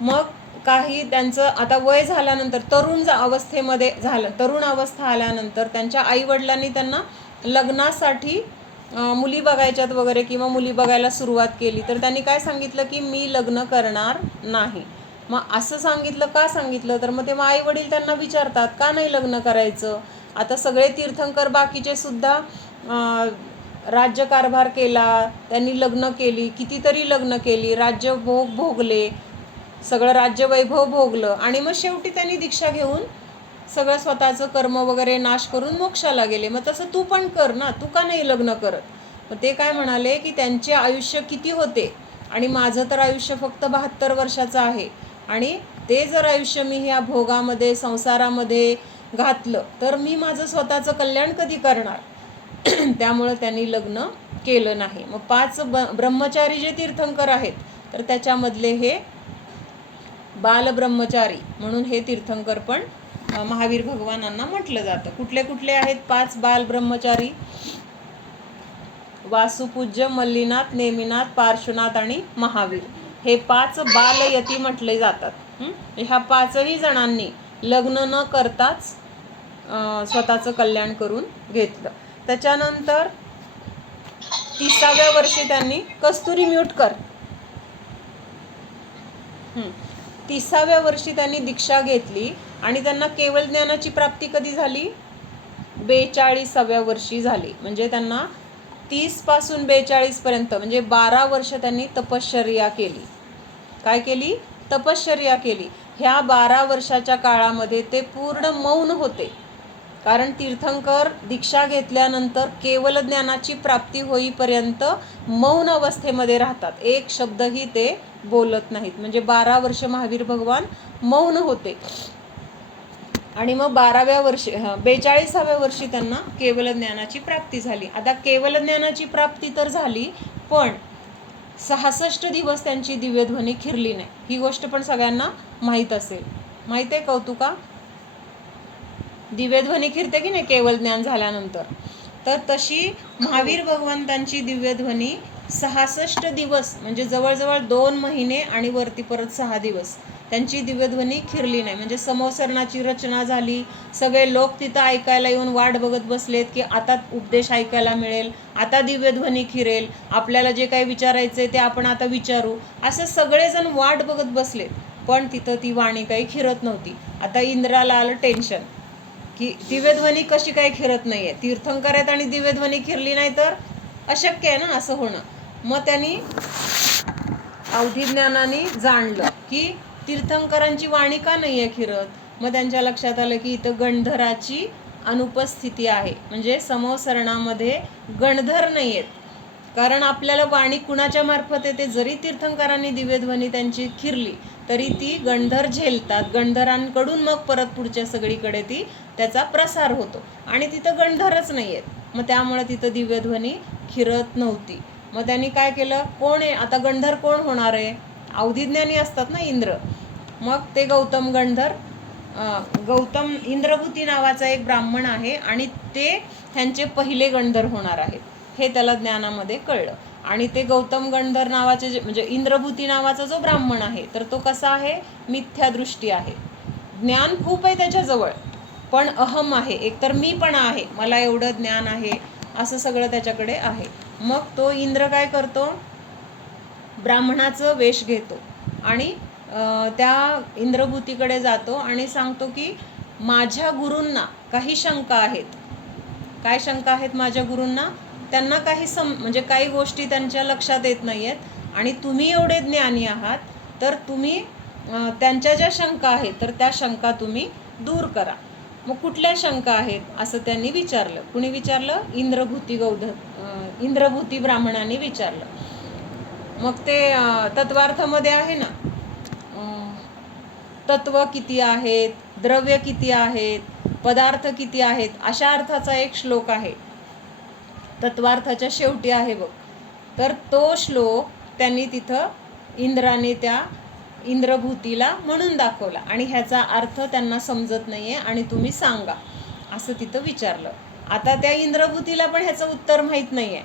मग काही त्यांचं आता वय झाल्यानंतर तरुण अवस्था आल्यानंतर त्यांच्या आईवडिलांनी त्यांना लग्नासाठी मुली बघायच्यात वगैरे, किंवा मुली बघायला सुरुवात केली. तर त्यांनी काय सांगितलं की मी लग्न करणार नाही. मग असं सांगितलं. का सांगितलं? तर मग तेव्हा आईवडील त्यांना विचारतात का नाही लग्न करायचं? आता सगळे तीर्थंकर बाकीचे सुद्धा राज्यकारभार केला, त्यांनी लग्न केली, कितीतरी लग्न केली, राज्य भोगले, सगळं राज्यवैभव भोगलं. आणि मग शेवटी त्यांनी दीक्षा घेऊन सगळं स्वतःचं कर्म वगैरे नाश करून मोक्षाला गेले. मग तसं तू पण कर ना, तू का नाही लग्न करत? मग ते काय म्हणाले की त्यांचे आयुष्य किती होते आणि माझं तर आयुष्य फक्त 72 वर्षाचं आहे. आणि ते जर आयुष्य मी ह्या भोगामध्ये संसारामध्ये घातलं तर मी माझं स्वतःचं कल्याण कधी करणार? त्यामुळं त्यांनी लग्न केलं नाही. मग 5 ब्रह्मचारी जे तीर्थंकर आहेत तर त्याच्यामधले हे बालब्रह्मचारी म्हणून हे तीर्थंकर पण महावीर भगवानांना म्हटलं जातं. कुठले कुठले आहेत 5 बालब्रह्मचारी? वासुपूज्य, मल्लीनाथ, नेमिनाथ, पार्श्वनाथ आणि महावीर. हे 5 बालयती म्हटले जातात. ह्या 5ही जणांनी लग्न न करताच स्वतःचं कल्याण करून घेतलं. त्याच्यानंतर 30व्या वर्षी त्यांनी कस्तुरी म्यूट कर 30व्या वर्षी त्यांनी दीक्षा घेतली आणि त्यांना केवळ ज्ञानाची प्राप्ती कधी झाली? 42व्या वर्षी झाली. म्हणजे त्यांना 30 पासून 42 पर्यंत म्हणजे 12 वर्ष त्यांनी तपश्चर्या केली. काय केली? तपश्चर्या केली. ह्या 12 वर्षाच्या काळामध्ये ते पूर्ण मौन होते. कारण तीर्थंकर दीक्षा घेतल्यानंतर केवल ज्ञानाची प्राप्ती होईपर्यंत मौन अवस्थेमध्ये राहतात. एक शब्दही ते बोलत नाहीत. म्हणजे 12 वर्ष महावीर भगवान मौन होते. आणि मग 42व्या वर्षी त्यांना केवल ज्ञानाची प्राप्ती झाली. आता केवल ज्ञानाची प्राप्ती तर झाली, पण 66 दिवस त्यांची दिव्यध्वनी खिरली नाही. ही गोष्ट पण सगळ्यांना माहीत असेल. माहीत आहे कौतुका? दिव्यध्वनी खिरते की नाही केवल ज्ञान झाल्यानंतर. तर तशी महावीर भगवंतांची दिव्यध्वनी 66 दिवस म्हणजे जवळजवळ 2 महिने आणि वरती परत 6 दिवस त्यांची दिव्यध्वनी खिरली नाही. म्हणजे समोसरणाची रचना झाली, सगळे लोक तिथं ऐकायला येऊन वाट बघत बसलेत की आता उपदेश ऐकायला मिळेल, आता दिव्यध्वनी खिरेल, आपल्याला जे काही विचारायचे ते आपण आता विचारू, असं सगळेजण वाट बघत बसलेत. पण तिथं ती वाणी काही खिरत नव्हती. आता इंद्राला आलं टेन्शन की दिव्यध्वनी कशी काय खिरत नाहीये, तीर्थंकर आहेत आणि दिव्यध्वनी खिरली नाही तर अशक्य आहे ना असं होणं. मग त्यांनी अवधी ज्ञानाने जाणलं की तीर्थंकरांची वाणी का नाहीये खिरत. मग त्यांच्या लक्षात आलं की इथं गणधराची अनुपस्थिती आहे, म्हणजे समोसरणामध्ये गणधर नाही आहेत. कारण आपल्याला वाणी कुणाच्या मार्फत येते, जरी तीर्थंकरांनी दिव्यध्वनी त्यांची खिरली तरी ती गणधर झेलतात, गणधरांकडून मग परत पुढच्या सगळीकडे ती त्याचा प्रसार होतो आणि तिथं गणधरच नाही आहेत. मग त्यामुळे तिथं दिव्यध्वनी खिरत नव्हती. मग त्यांनी काय केलं, कोण आहे आता गणधर कोण होणार आहे, अवधिज्ञानी असतात ना इंद्र. मग ते गौतम गणधर, गौतम इंद्रभूती नावाचा एक ब्राह्मण आहे आणि ते ह्यांचे पहिले गणधर होणार आहेत, हे त्याला ज्ञानामध्ये कळलं. आणि ते गौतम गणधर नावाचे म्हणजे इंद्रभूती नावाचा जो ब्राह्मण आहे तर तो कसा आहे, मिथ्या दृष्टी आहे. ज्ञान खूप आहे त्याच्याजवळ, पण अहम आहे, एकतर मी पण आहे, मला एवढं ज्ञान आहे असं सगळं त्याच्याकडे आहे. मग तो इंद्र काय करतो, ब्राह्मणाचं वेश घेतो आणि त्या इंद्रभूतीकडे जातो आणि सांगतो की माझ्या गुरूंना काही शंका आहेत. काय शंका आहेत माझ्या गुरूंना, त्यांना काही म्हणजे काही गोष्टी त्यांच्या लक्षात येत नाही आहेत आणि तुम्ही एवढे ज्ञानी आहात तर तुम्ही त्यांच्या ज्या शंका आहेत तर त्या शंका तुम्ही दूर करा. मग कुठल्या शंका आहेत असं त्यांनी विचारलं. कुणी विचारलं, इंद्रभूती ब्राह्मणाने विचारलं. मग ते तत्वार्थामध्ये आहे ना, तत्व किती आहेत, द्रव्य किती आहेत, पदार्थ किती आहेत, अशा अर्थाचा एक श्लोक आहे, तत्वार्थाच्या शेवटी आहे बघ. तर तो श्लोक त्यांनी तिथं इंद्राने त्या इंद्रभूतीला म्हणून दाखवला आणि ह्याचा अर्थ त्यांना समजत नाहीये आणि तुम्ही सांगा असं तिथं विचारलं. आता त्या इंद्रभूतीला पण ह्याचं उत्तर माहीत नाहीये,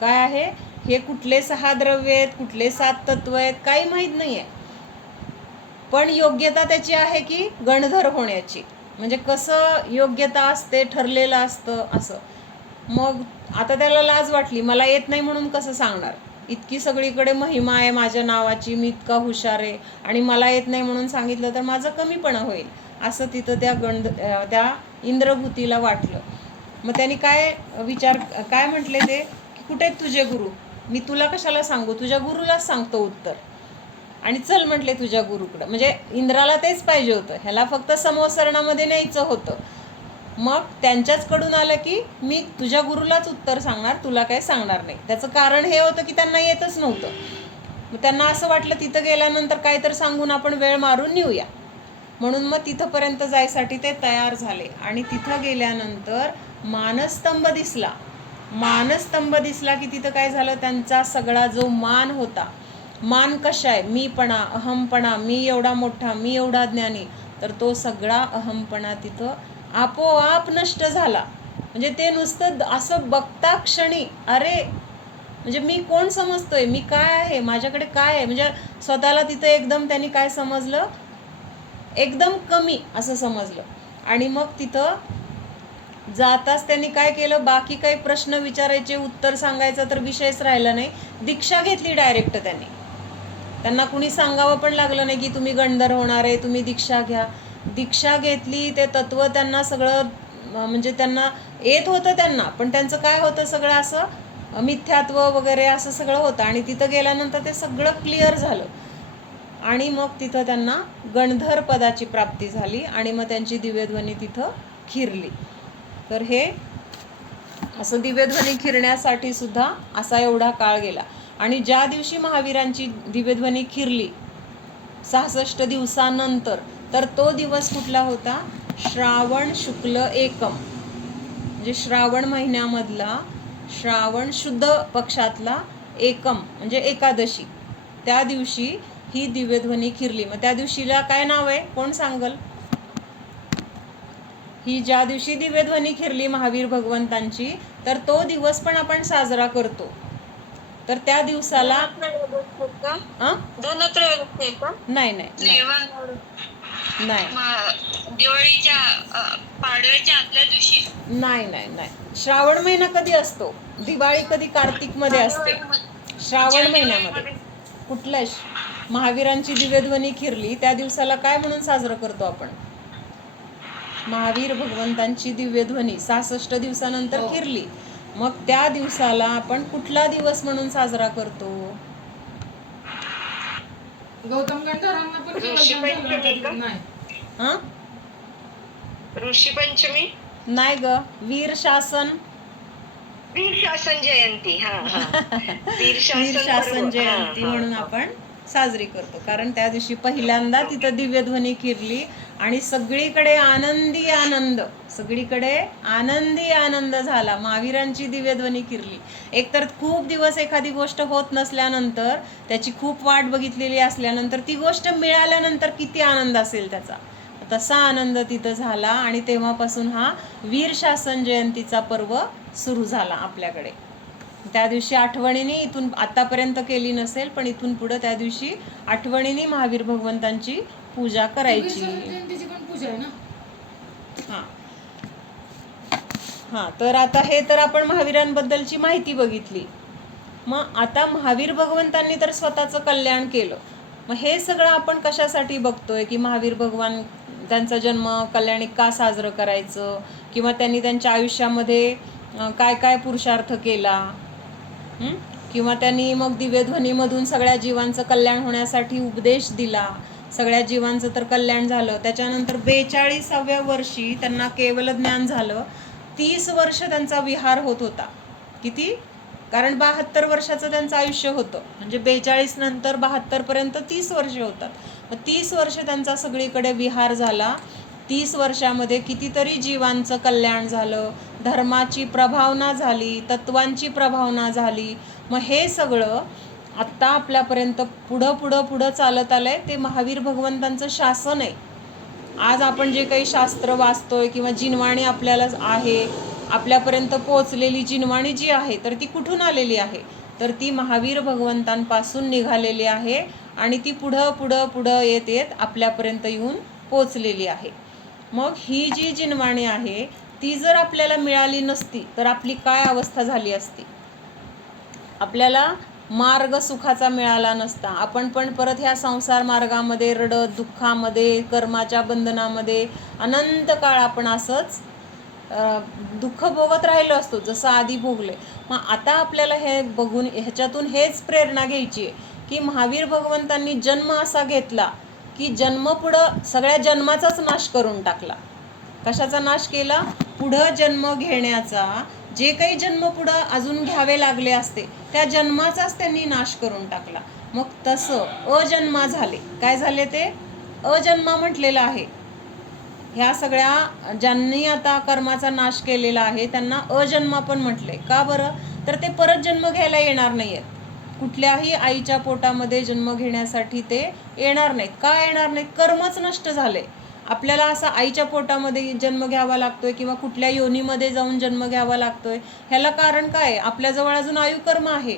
काय आहे हे, कुठले 6 द्रव्य आहेत, कुठले 7 तत्व आहेत, काही माहीत नाहीये. पण योग्यता त्याची आहे की गणधर होण्याची, म्हणजे कसं योग्यता असते, ठरलेलं असतं असं. मग आता त्याला लाज वाटली, मला येत नाही म्हणून कसं सांगणार, इतकी सगळीकडे महिमा आहे माझ्या नावाची, मी इतका हुशार आहे आणि मला येत नाही म्हणून सांगितलं तर माझं कमीपणा होईल असं तिथं त्या इंद्रभूतीला वाटलं. मग त्यांनी काय म्हटले ते, की कुठे आहेत तुझे गुरु, मी तुला कशाला सांगू, तुझ्या गुरुलाच सांगतो उत्तर, आणि चल म्हटले तुझ्या गुरुकडं. म्हणजे इंद्राला तेच पाहिजे होतं, ह्याला फक्त समोसरणामध्ये न्यायचं होतं. मग त्यांच्याचकडून आलं की मी तुझ्या गुरुलाच उत्तर सांगणार, तुला काही सांगणार नाही. त्याचं कारण हे होतं की त्यांना येतच नव्हतं. मग त्यांना असं वाटलं तिथं गेल्यानंतर काहीतरी सांगून आपण वेळ मारून नेऊया, म्हणून मग तिथंपर्यंत जायसाठी ते तयार झाले. आणि तिथं गेल्यानंतर मानस्तंभ दिसला की तिथं काय झालं, त्यांचा सगळा जो मान होता, मान कशा आहे, मीपणा, अहमपणा, मी एवढा मोठा, मी एवढा ज्ञानी, तर तो सगळा अहमपणा तिथं आपोआप नष्ट झाला. म्हणजे ते नुसतं असं बघता क्षणी अरे म्हणजे मी कोण समजतोय, मी काय आहे, माझ्याकडे काय आहे, म्हणजे स्वतःला तिथं एकदम त्यांनी काय समजलं, एकदम कमी असं समजलं. आणि मग तिथं जाताच त्यांनी काय केलं, बाकी काही प्रश्न विचारायचे, उत्तर सांगायचा तर विषयच राहिला नाही, दीक्षा घेतली डायरेक्ट त्यांनी. त्यांना कुणी सांगावं पण लागलं नाही की तुम्ही गणधर होणार आहे, तुम्ही दीक्षा घ्या. दीक्षा घेतली, ते तत्व त्यांना सगळं म्हणजे त्यांना येत होतं त्यांना, पण त्यांचं काय होतं सगळं असं मिथ्यात्व वगैरे असं सगळं होतं. आणि तिथं गेल्यानंतर ते सगळं क्लिअर झालं आणि मग तिथं त्यांना गणधर पदाची प्राप्ती झाली आणि मग त्यांची दिव्यध्वनी तिथं खिरली. तर हे असं दिव्यध्वनी खिरण्यासाठी सुद्धा असा एवढा काळ गेला. आणि ज्या दिवशी महावीरांची दिव्यध्वनी खिरली 66 दिवसानंतर, तर तो दिवस कुठला होता, श्रावण शुक्ल एकम म्हणजे श्रावण महिन्यामधला श्रावण शुद्ध पक्षातला एकम म्हणजे एकादशी, त्या दिवशी ही दिव्यध्वनी खिरली. मग त्या दिवशीला काय नाव आहे, कोण सांगल? ही ज्या दिवशी दिव्यध्वनी खिरली महावीर भगवंतांची, तर तो दिवस पण आपण साजरा करतो. तर त्या दिवसाला नाही नाही नाही दिवाळीच्या पाडव्याच्या आदल्या दिवशी नाही नाही नाही. श्रावण महिना कधी असतो? दिवाळी कधी कार्तिक मध्ये असते. श्रावण महिन्यामध्ये कुठल्या महावीरांची दिव्यध्वनी खिरली त्या दिवसाला काय म्हणून साजरं करतो आपण? महावीर भगवंतांची दिव्यध्वनी 66 दिवसानंतर खिरली. मग त्या दिवसाला आपण कुठला दिवस म्हणून साजरा करतो? गौतम गंधर्वांना पण हा ऋषी पंचमी नाही ग, वीर शासन जयंती. वीर शासन जयंती म्हणून आपण साजरी करतो. कारण त्या दिवशी पहिल्यांदा तिथं दिव्यध्वनी खिरली आणि सगळीकडे आनंदी आनंद, सगळीकडे आनंदी आनंद झाला. महावीरांची दिव्यध्वनी खिरली. एकतर खूप दिवस एखादी गोष्ट होत नसल्यानंतर, त्याची खूप वाट बघितलेली असल्यानंतर, ती गोष्ट मिळाल्यानंतर किती आनंद असेल त्याचा, तसा आनंद तिथं झाला. आणि तेव्हापासून हा वीर शासन जयंतीचा पर्व सुरू झाला आपल्याकडे. त्या दिवशी आठवणीने, इथून आतापर्यंत केली नसेल पण इथून पुढे त्या दिवशी आठवणीने महावीर भगवंतांची पूजा करायची. हा तर आता हे तर आपण महावीरांबद्दलची माहिती बघितली. मग आता महावीर भगवंतांनी तर स्वतःचं कल्याण केलं. मग हे सगळं आपण कशासाठी बघतोय की महावीर भगवान त्यांचा जन्म कल्याणिक का साजरं करायचं, किंवा त्यांनी त्यांच्या आयुष्यामध्ये काय काय पुरुषार्थ केला, किंवा त्यांनी मग दिव्यध्वनीमधून सगळ्या जीवांचं कल्याण होण्यासाठी उपदेश दिला. सगळ्या जीवांचं तर कल्याण झालं. त्याच्यानंतर 42व्या वर्षी त्यांना केवल ज्ञान झालं. 30 वर्ष त्यांचा विहार होत होता. किती? कारण 72 वर्षाचं त्यांचं आयुष्य होतं, म्हणजे 42 नंतर 72 पर्यंत 30 वर्ष होतात. मग 30 वर्ष त्यांचा सगळीकडे विहार झाला. 30 वर्षामध्ये कितीतरी जीवांचं कल्याण झालं, धर्माची प्रभावना झाली, तत्वांची प्रभावना झाली. मग हे सगळं आत्ता आपल्यापर्यंत पुढं पुढं पुढं चालत आलंय. ते महावीर भगवंतांचं शासन आहे. आज आपण जे काही शास्त्र वाचतोय किंवा जिनवाणी आपल्याला आहे, आपल्यापर्यंत पोहोचलेली जिनवाणी जी आहे, तर ती कुठून आलेली आहे? तर ती महावीर भगवंतांपासून निघालेली आहे आणि ती पुढं पुढं पुढं येत येत आपल्यापर्यंत येऊन पोचलेली आहे. मग ही जी जिनवाणी आहे ती जर आपल्याला मिळाली नसती तर आपली काय अवस्था झाली असती? आपल्याला मार्ग सुखाचा मिळाला नसता. आपण पण परत ह्या संसार मार्गामध्ये रडत, दुःखामध्ये, कर्माच्या बंधनामध्ये अनंत काळ आपण असंच दुःख भोगत राहिलो असतो जसं आधी भोगले. मग आता आपल्याला हे बघून ह्याच्यातून हेच प्रेरणा घ्यायची आहे की महावीर भगवंतांनी जन्म असा घेतला की जन्मपुढं सगळ्या जन्माचाच नाश करून टाकला. कशाचा नाश केला? पुढं जन्म घेण्याचा, जे काही जन्म पुढं अजून घ्यावे लागले असते त्या जन्माचाच त्यांनी नाश करून टाकला. मग तसं अजन्मा झाले. काय झाले ते? अजन्मा म्हटलेलं आहे. ह्या सगळ्या ज्यांनी आता कर्माचा नाश केलेला आहे त्यांना अजन्मा पण म्हटले. का बरं? तर ते परत जन्म घ्यायला येणार नाही आहेत. कुठल्याही आईच्या पोटामध्ये जन्म घेण्यासाठी ते येणार नाहीत. का येणार नाहीत? कर्मच नष्ट झाले. आपल्याला असा आईच्या पोटामध्ये जन्म घ्यावा लागतोय किंवा कुठल्या योनीमध्ये जाऊन जन्म घ्यावा लागतोय, ह्याला कारण काय? आपल्याजवळ अजून आयुकर्म आहे,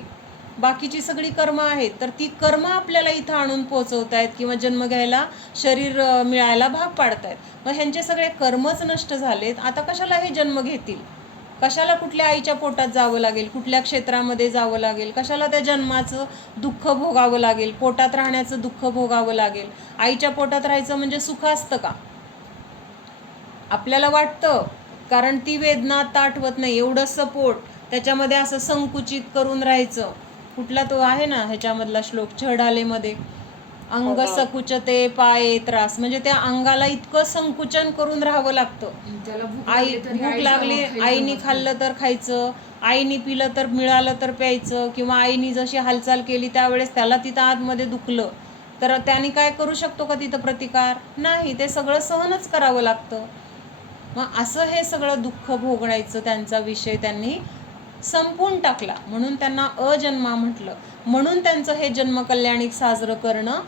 बाकीची सगळी कर्म आहेत. तर ती कर्म आपल्याला इथं आणून पोचवतायत किंवा जन्म घ्यायला, शरीर मिळायला भाग पाडतायत. मग ह्यांचे सगळे कर्मच नष्ट झालेत. आता कशाला हे जन्म घेतील? कशाला कुठल्या आईच्या पोटात जावं लागेल, कुठल्या क्षेत्रामध्ये जावं लागेल, कशाला त्या जन्माचं दुःख भोगावं लागेल, पोटात राहण्याचं दुःख भोगावं लागेल? आईच्या पोटात राहायचं म्हणजे सुख असतं का? आपल्याला वाटतं, कारण ती वेदना आता आठवत नाही. एवढंसं पोट, त्याच्यामध्ये असं संकुचित करून राहायचं. कुठला तो आहे ना ह्याच्यामधला श्लोक, चढालेमध्ये, अंग सकुचते पाये त्रास, म्हणजे त्या अंगाला इतकं संकुचन करून राहावं लागतं. आई भूक लागली, आईनी खाल्लं तर खायचं, आईनी पिलं तर मिळालं तर प्यायचं, किंवा आईनी जशी हालचाल केली त्यावेळेस त्याला तिथं आतमध्ये दुखलं तर त्याने काय करू शकतो का तिथं प्रतिकार? नाही. ते सगळं सहनच करावं लागतं. मग असं हे सगळं दुःख भोगण्याचं त्यांचा विषय त्यांनी संपवून टाकला, म्हणून त्यांना अजन्मा म्हटलं. म्हणून त्यांचं हे जन्मकल्याणिक साजरं करणं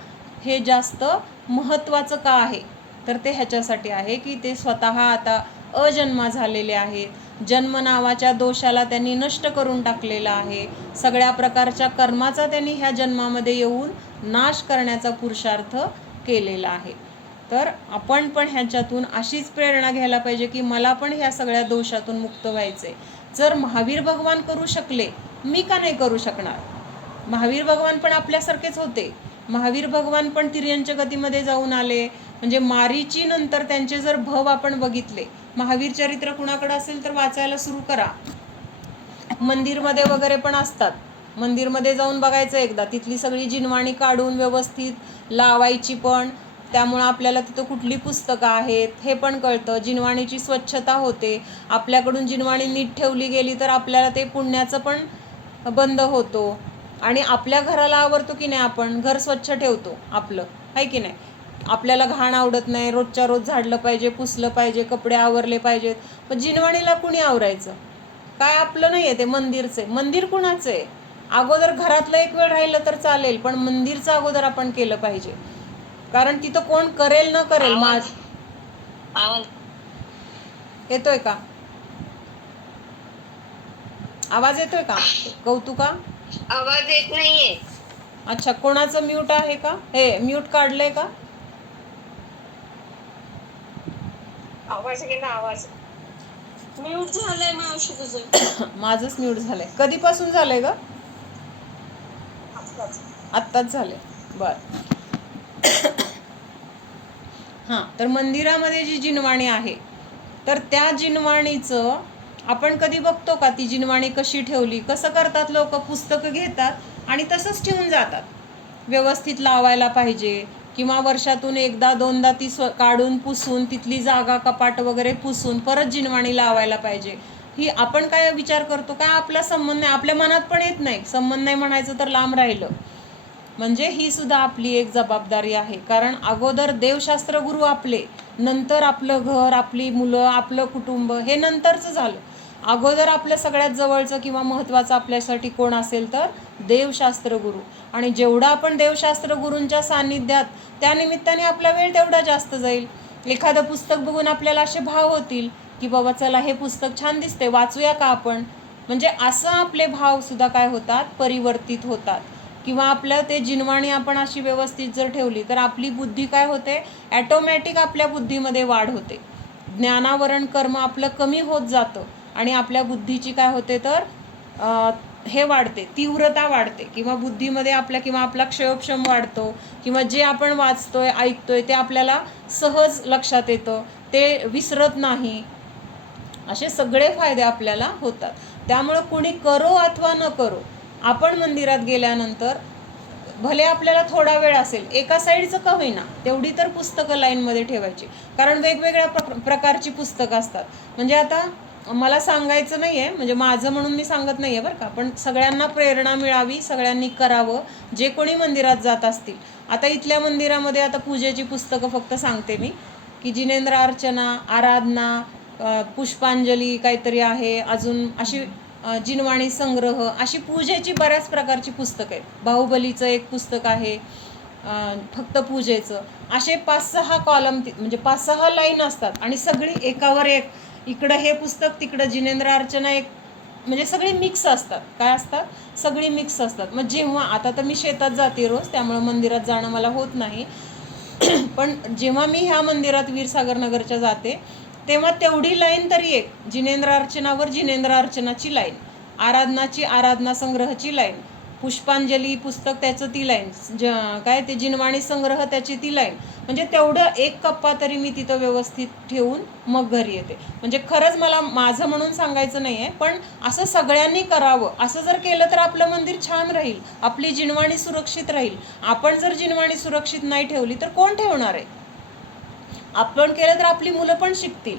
हे जास्त महत्त्वाचं का आहे, तर ते ह्याच्यासाठी आहे की ते स्वतः आता अजन्मा झालेले आहेत. जन्म नावाच्या दोषाला त्यांनी नष्ट करून टाकलेला आहे. सगळ्या प्रकारच्या कर्माचा त्यांनी ह्या जन्मामध्ये येऊन नाश करण्याचा पुरुषार्थ केलेला आहे. तर आपण पण ह्याच्यातून अशीच प्रेरणा घ्यायला पाहिजे की मला पण ह्या सगळ्या दोषातून मुक्त व्हायचे. जर महावीर भगवान करू शकले, मी का नाही करू शकणार? महावीर भगवान पण आपल्यासारखेच होते. महावीर भगवान पण तिर्यंच गतीमध्ये जाऊन आले. म्हणजे मारीची नंतर त्यांचे जर भव आपण बघितले, महावीर चरित्र कुणाकडे असेल तर वाचायला सुरू करा. मंदिरमध्ये वगैरे पण असतात. मंदिरमध्ये जाऊन बघायचं एकदा, तिथली सगळी जिनवाणी काढून व्यवस्थित लावायची. पण त्यामुळं आपल्याला तिथं कुठली पुस्तकं आहेत हे पण कळतं. जिनवाणीची स्वच्छता होते. आपल्याकडून जिनवाणी नीट ठेवली गेली तर आपल्याला ते पुण्याचं पण बंद होतो. आणि आपल्या घराला आवडतो की नाही, आपण घर स्वच्छ ठेवतो आपलं, आहे की नाही? आपल्याला घाण आवडत नाही, रोजच्या रोज झाडलं पाहिजे, पुसलं पाहिजे, कपडे आवरले पाहिजेत. पण जिनवाणीला कुणी आवरायचं? काय आपलं नाही आहे ते, मंदिरचं आहे. मंदिर कुणाचं आहे? अगोदर घरातलं एक वेळ राहिलं तर चालेल, पण मंदिरचं अगोदर आपण केलं पाहिजे. कारण तिथं कोण करेल न करेल. येतोय का आवाज? येतोय का कौतुका? आवाज येत नाहीये. अच्छा, कोणाचं म्यूट आहे का? हे म्यूट काढलंय का? आवाज गेला. आवाज म्यूट झालंय मावशी तुझं. माझंच म्यूट झालंय. कधीपासून झालंय ग? आत्ताच झालंय. बर. हां, तर मंदिरामध्ये जी जिनवाणी आहे, तर त्या जिनवाणीचं आपण कधी बघतो का? ती जिनवाणी कशी ठेवली? कसं करतात लोक? पुस्तकं घेतात आणि तसंच ठेवून जातात. व्यवस्थित लावायला पाहिजे, किंवा वर्षातून एकदा दोनदा ती काढून पुसून तिथली जागा कपाट वगैरे पुसून परत जिनवाणी लावायला पाहिजे. ही आपण काय विचार करतो? काय आपला संबंध नाही, आपल्या मनात पण येत नाही. संबंध नाही म्हणायचं तर लांब राहिलं. म्हणजे ही सुद्धा आपली एक जबाबदारी आहे. कारण अगोदर देवशास्त्र गुरु आपले, नंतर आपलं घर, आपली मुलं, आपलं कुटुंब हे नंतरचं झालं. अगोदर आपल्या सगळ्यात जवळचं किंवा महत्त्वाचं आपल्यासाठी कोण असेल तर देवशास्त्र गुरु. आणि जेवढा आपण देवशास्त्र गुरूंच्या सान्निध्यात, त्या निमित्ताने आपला वेळ तेवढा जास्त जाईल. एखादं पुस्तक बघून आपल्याला असे भाव होतील की बाबा चला हे पुस्तक छान दिसते, वाचूया का आपण? म्हणजे असं आपले भाव सुद्धा काय होतात? परिवर्तित होतात. किंवा आपलं ते जिनवाणी आपण अशी व्यवस्थित जर ठेवली तर आपली बुद्धी काय होते? ॲटोमॅटिक आपल्या बुद्धीमध्ये वाढ होते. ज्ञानावरण कर्म आपलं कमी होत जातं आणि आपल्या बुद्धीची काय होते तर हे वाढते, तीव्रता वाढते. किंवा बुद्धीमध्ये आपल्या किंवा आपला क्षयोक्षम वाढतो. किंवा जे आपण वाचतोय, ऐकतोय ते आपल्याला सहज लक्षात येतं, ते विसरत नाही. असे सगळे फायदे आपल्याला होतात. त्यामुळं कुणी करो अथवा न करो, आपण मंदिरात गेल्यानंतर भले आपल्याला थोडा वेळ असेल, एका साईडचं का होईना तेवढी तर पुस्तकं लाईनमध्ये ठेवायची. कारण वेगवेगळ्या प्रकारची पुस्तकं असतात. म्हणजे आता मला सांगायचं नाही आहे, म्हणजे माझं म्हणून मी सांगत नाही आहे बरं का, पण सगळ्यांना प्रेरणा मिळावी, सगळ्यांनी करावं जे कोणी मंदिरात जात असतील. आता इथल्या मंदिरामध्ये आता पूजेची पुस्तकं फक्त सांगते मी, की जिनेंद्र अर्चना, आराधना, पुष्पांजली काहीतरी आहे, अजून अशी जिनवाणी संग्रह, अशी पूजेची बऱ्याच प्रकारची पुस्तकं आहेत. बाहुबलीचं एक पुस्तक आहे फक्त पूजेचं. असे 5-6 कॉलम, म्हणजे 5-6 लाईन असतात आणि सगळी एकावर एक. इकडं हे पुस्तक, तिकडं जिनेंद्र अर्चना, एक म्हणजे सगळी मिक्स असतात. काय असतात? सगळी मिक्स असतात. मग जेव्हा आता तर मी शेतात जाते रोज, त्यामुळं मंदिरात जाणं मला होत नाही. पण जेव्हा मी ह्या मंदिरात वीरसागर नगरच्या जाते तेव्हा तेवढी लाईन तरी एक, जिनेंद्र अर्चनावर जिनेंद्र अर्चनाची लाईन, आराधनाची आराधना संग्रहची लाईन, पुष्पांजली पुस्तक त्याचं ती लाईन, काय ते जिनवाणी संग्रह त्याची ती लाईन. म्हणजे तेवढं एक कप्पा तरी मी तिथं व्यवस्थित ठेवून मग घरी येते. म्हणजे खरंच मला माझं म्हणून सांगायचं नाही आहे, पण असं सगळ्यांनी करावं. असं जर केलं तर आपलं मंदिर छान राहील, आपली जिनवाणी सुरक्षित राहील. आपण जर जिनवाणी सुरक्षित नाही ठेवली तर कोण ठेवणार आहे? आपण केलं तर आपली मुलं पण शिकतील,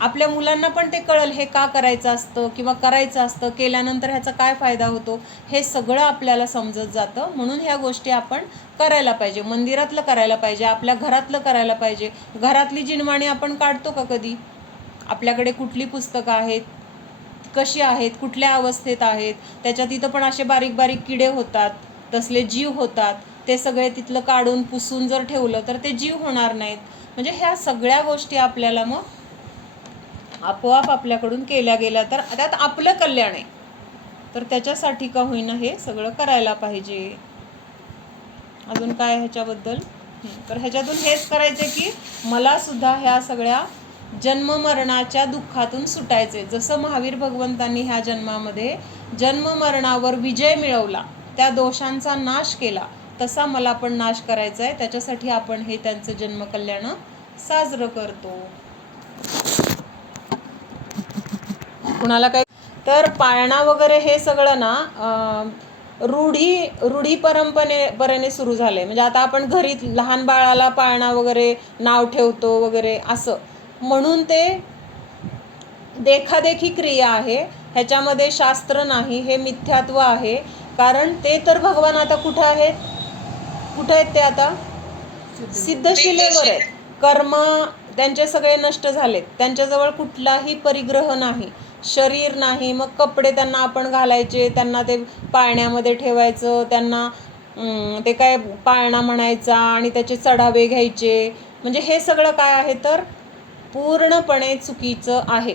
आपल्या मुलांना पण ते कळेल हे का करायचं असतं किंवा करायचं असतं, केल्यानंतर ह्याचा काय फायदा होतो, हे सगळं आपल्याला समजत जातं. म्हणून ह्या गोष्टी आपण करायला पाहिजे. मंदिरातलं करायला पाहिजे, आपल्या घरातलं करायला पाहिजे. घरातली जिनवाणी आपण काढतो का कधी? आपल्याकडे कुठली पुस्तकं आहेत, कशी आहेत, कुठल्या अवस्थेत आहेत. त्याच्यात इथं पण असे बारीक बारीक किडे होतात, तसले जीव होतात. ते सगळे तिथलं काढून पुसून जर ठेवलं तर ते जीव होणार नाहीत. म्हणजे ह्या सगळ्या गोष्टी आपल्याला मग आपोआप आपल्याकडून केल्या गेल्या तर त्यात आपलं कल्याण आहे. तर त्याच्यासाठी का होईना हे सगळं करायला पाहिजे. अजून काय ह्याच्याबद्दल? तर ह्याच्यातून हेच करायचं की मला सुद्धा ह्या सगळ्या जन्ममरणाच्या दुःखातून सुटायचे. जसं महावीर भगवंतांनी ह्या जन्मामध्ये जन्ममरणावर विजय मिळवला, त्या दोषांचा नाश केला, तसा मला पण नाश करायचा आहे. त्याच्यासाठी आपण हे त्यांचं जन्मकल्याण साजरं करतो. कुणाला काय तर पाळणा वगैरे हे सगळं ना रूढी परंपरेने सुरू झाले. म्हणजे आता आपण घरी लहान बाळाला पाळणा वगैरे नाव ठेवतो वगैरे असं म्हणून ते देखादेखी क्रिया आहे. ह्याच्यामध्ये शास्त्र नाही, हे मिथ्यात्व आहे. कारण ते तर भगवान आता कुठं आहेत? कुठं आहेत ते आता? सिद्धशिलेवर आहेत. कर्म त्यांचे सगळे नष्ट झालेत. त्यांच्याजवळ कुठलाही परिग्रह नाही, शरीर नाही. मग कपडे त्यांना आपण घालायचे, त्यांना ते पाळण्यामध्ये ठेवायचं, त्यांना ते काय पाळणा म्हणायचा आणि त्याचे चढावे घ्यायचे. म्हणजे हे सगळं काय आहे तर पूर्णपणे चुकीचं आहे.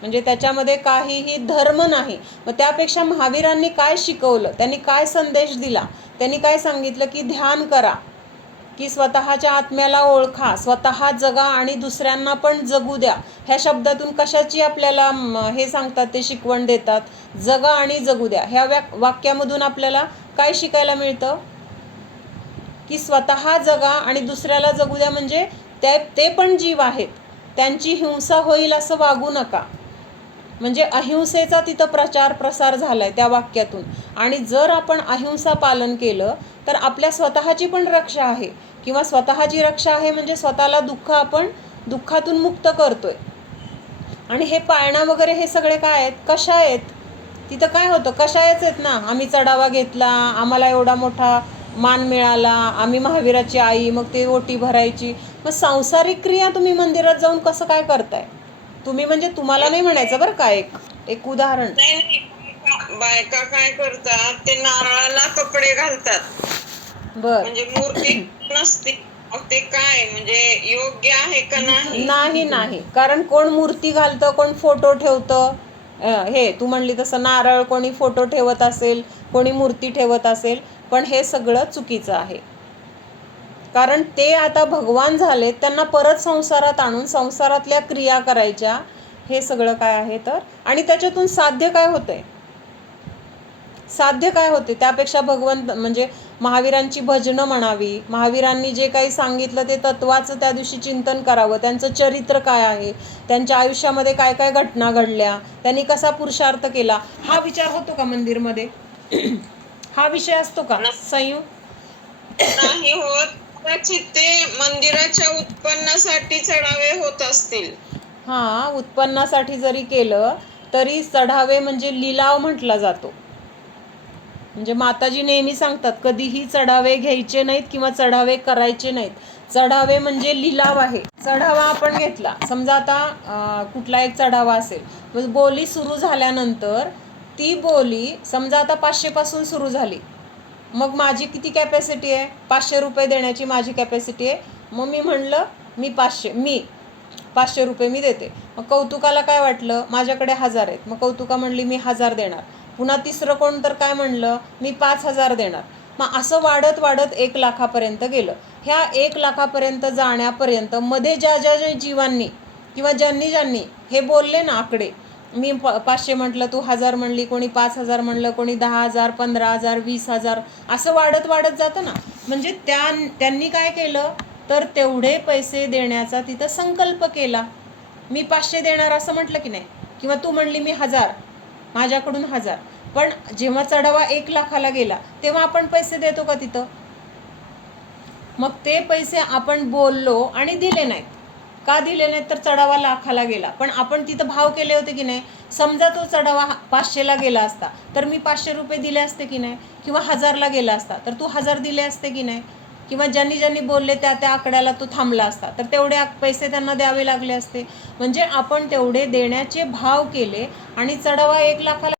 म्हणजे त्याच्यामध्ये काहीही धर्म नाही. मग त्यापेक्षा महावीरांनी काय शिकवलं, त्यांनी काय संदेश दिला? त्यांनी काय सांगितलं की ध्यान करा, की स्वतःच्या आत्म्याला ओळखा, स्वतः जगा आणि दुसऱ्यांना पण जगू द्या. ह्या शब्दातून कशाची आपल्याला हे सांगतात, ते शिकवण देतात, जगा आणि जगू द्या. ह्या वाक्यामधून आपल्याला काय शिकायला मिळतं? की स्वतः जगा आणि दुसऱ्याला जगू द्या. म्हणजे ते पण जीव आहेत, त्यांची हिंसा होईल असं वागू नका. म्हणजे अहिंसेचा तिथं प्रचार प्रसार झालाय त्या वाक्यातून. आणि जर आपण अहिंसा पालन केलं तर आपल्या स्वतःची पण रक्षा आहे, किंवा स्वतःची रक्षा आहे म्हणजे स्वतःला आपण दुःखातून मुक्त करतोय. आणि हे पाळणा वगैरे हे सगळे काय आहेत? कशा आहेत? तिथं काय होतं? कशायच आहेत ना, आम्ही चढावा घेतला, आम्हाला एवढा मोठा मान मिळाला, आम्ही महावीराची आई, मग ते ओटी भरायची. मग सांसारिक क्रिया तुम्ही मंदिरात जाऊन कसं काय करताय? तुम्ही म्हणजे तुम्हाला नाही म्हणायचं बरं का, एक उदाहरण. बायका काय करतात, ते नारळाला कपडे घालतात, बर म्हणजे मूर्ती नसते. ते काय म्हणजे योग्य आहे का नाही? नाही. कारण कोण मूर्ती घालतं, कोण फोटो ठेवतं. हे तू म्हणली तसं नारळ कोणी फोटो ठेवत असेल, कोणी मूर्ती ठेवत असेल, पण हे सगळं चुकीचं आहे. कारण ते आता भगवान झाले, त्यांना परत संसारात आणून संसारातल्या क्रिया करायच्या. हे सगळं काय आहे तर, आणि त्याच्यातून साध्य काय होतंय? साध्य काय होते? त्यापेक्षा भगवंत म्हणजे महावीरांची भजनं म्हणावी, महावीरांनी जे काही सांगितलं ते तत्वाचं त्या दिवशी चिंतन करावं. त्यांचं चरित्र काय आहे, त्यांच्या आयुष्यामध्ये काय काय घटना घडल्या, त्यांनी कसा पुरुषार्थ केला, हा विचार होतो का मंदिरमध्ये? हा विषय असतो का संयू? नाही होत. कदाचित ते मंदिराच्या उत्पन्नासाठी चढावे होत असतील. हा, उत्पन्नासाठी जरी केलं तरी चढावे म्हणजे लिलाव म्हटला जातो. म्हणजे माताजी नेहमी सांगतात, कधीही चढावे घ्यायचे नाहीत किंवा चढावे करायचे नाहीत. चढावे म्हणजे लिलाव आहे. चढावा आपण घेतला, समजा आता कुठला एक चढावा असेल, बोली सुरू झाल्यानंतर ती बोली समजा आता 500 पासून सुरू झाली, मग माझी किती कॅपॅसिटी आहे? 500 रुपये देण्याची माझी कॅपॅसिटी आहे. मग मी म्हणलं मी 500 रुपये मी देते. मग कौतुकाला काय वाटलं, माझ्याकडे 1000 आहेत. मग कौतुका म्हणली मी 1000 देणार. पुन्हा तिसरं कोण तर काय म्हणलं, मी 5000 देणार. मग असं वाढत वाढत 1 लाखापर्यंत गेलं. ह्या 1 लाखापर्यंत जाण्यापर्यंत मध्ये ज्या जीवांनी किंवा ज्यांनी हे बोलले ना आकडे, मी 500 म्हटलं, तू 1000 म्हणली, कोणी 5000 म्हणलं, कोणी 10,000, 15,000, 20,000, असं वाढत वाढत जातं ना. म्हणजे त्यांनी काय केलं तर तेवढे पैसे देण्याचा तिथं संकल्प केला. मी 500 देणार असं म्हटलं की नाही, किंवा तू म्हणली मी 1000, माझ्याकडून 1000. पण जेव्हा चढावा 1 लाखाला गेला तेव्हा आपण पैसे देतो का तिथं? मग ते पैसे आपण बोललो आणि दिले नाहीत. का दिले नाहीत? तर चढावा लाखाला गेला. पण आपण तिथं भाव केले होते की नाही? समजा तो चढावा 500ला गेला असता तर मी 500 रुपये दिले असते की नाही? किंवा 1000ला गेला असता तर तू 1000 दिले असते की नाही? किंवा ज्यांनी ज्यांनी बोलले त्या त्या आकड्याला तो थांबला असता तर तेवढे पैसे त्यांना द्यावे लागले असते. म्हणजे आपण तेवढे देण्याचे भाव केले आणि चढावा 1 लाखाला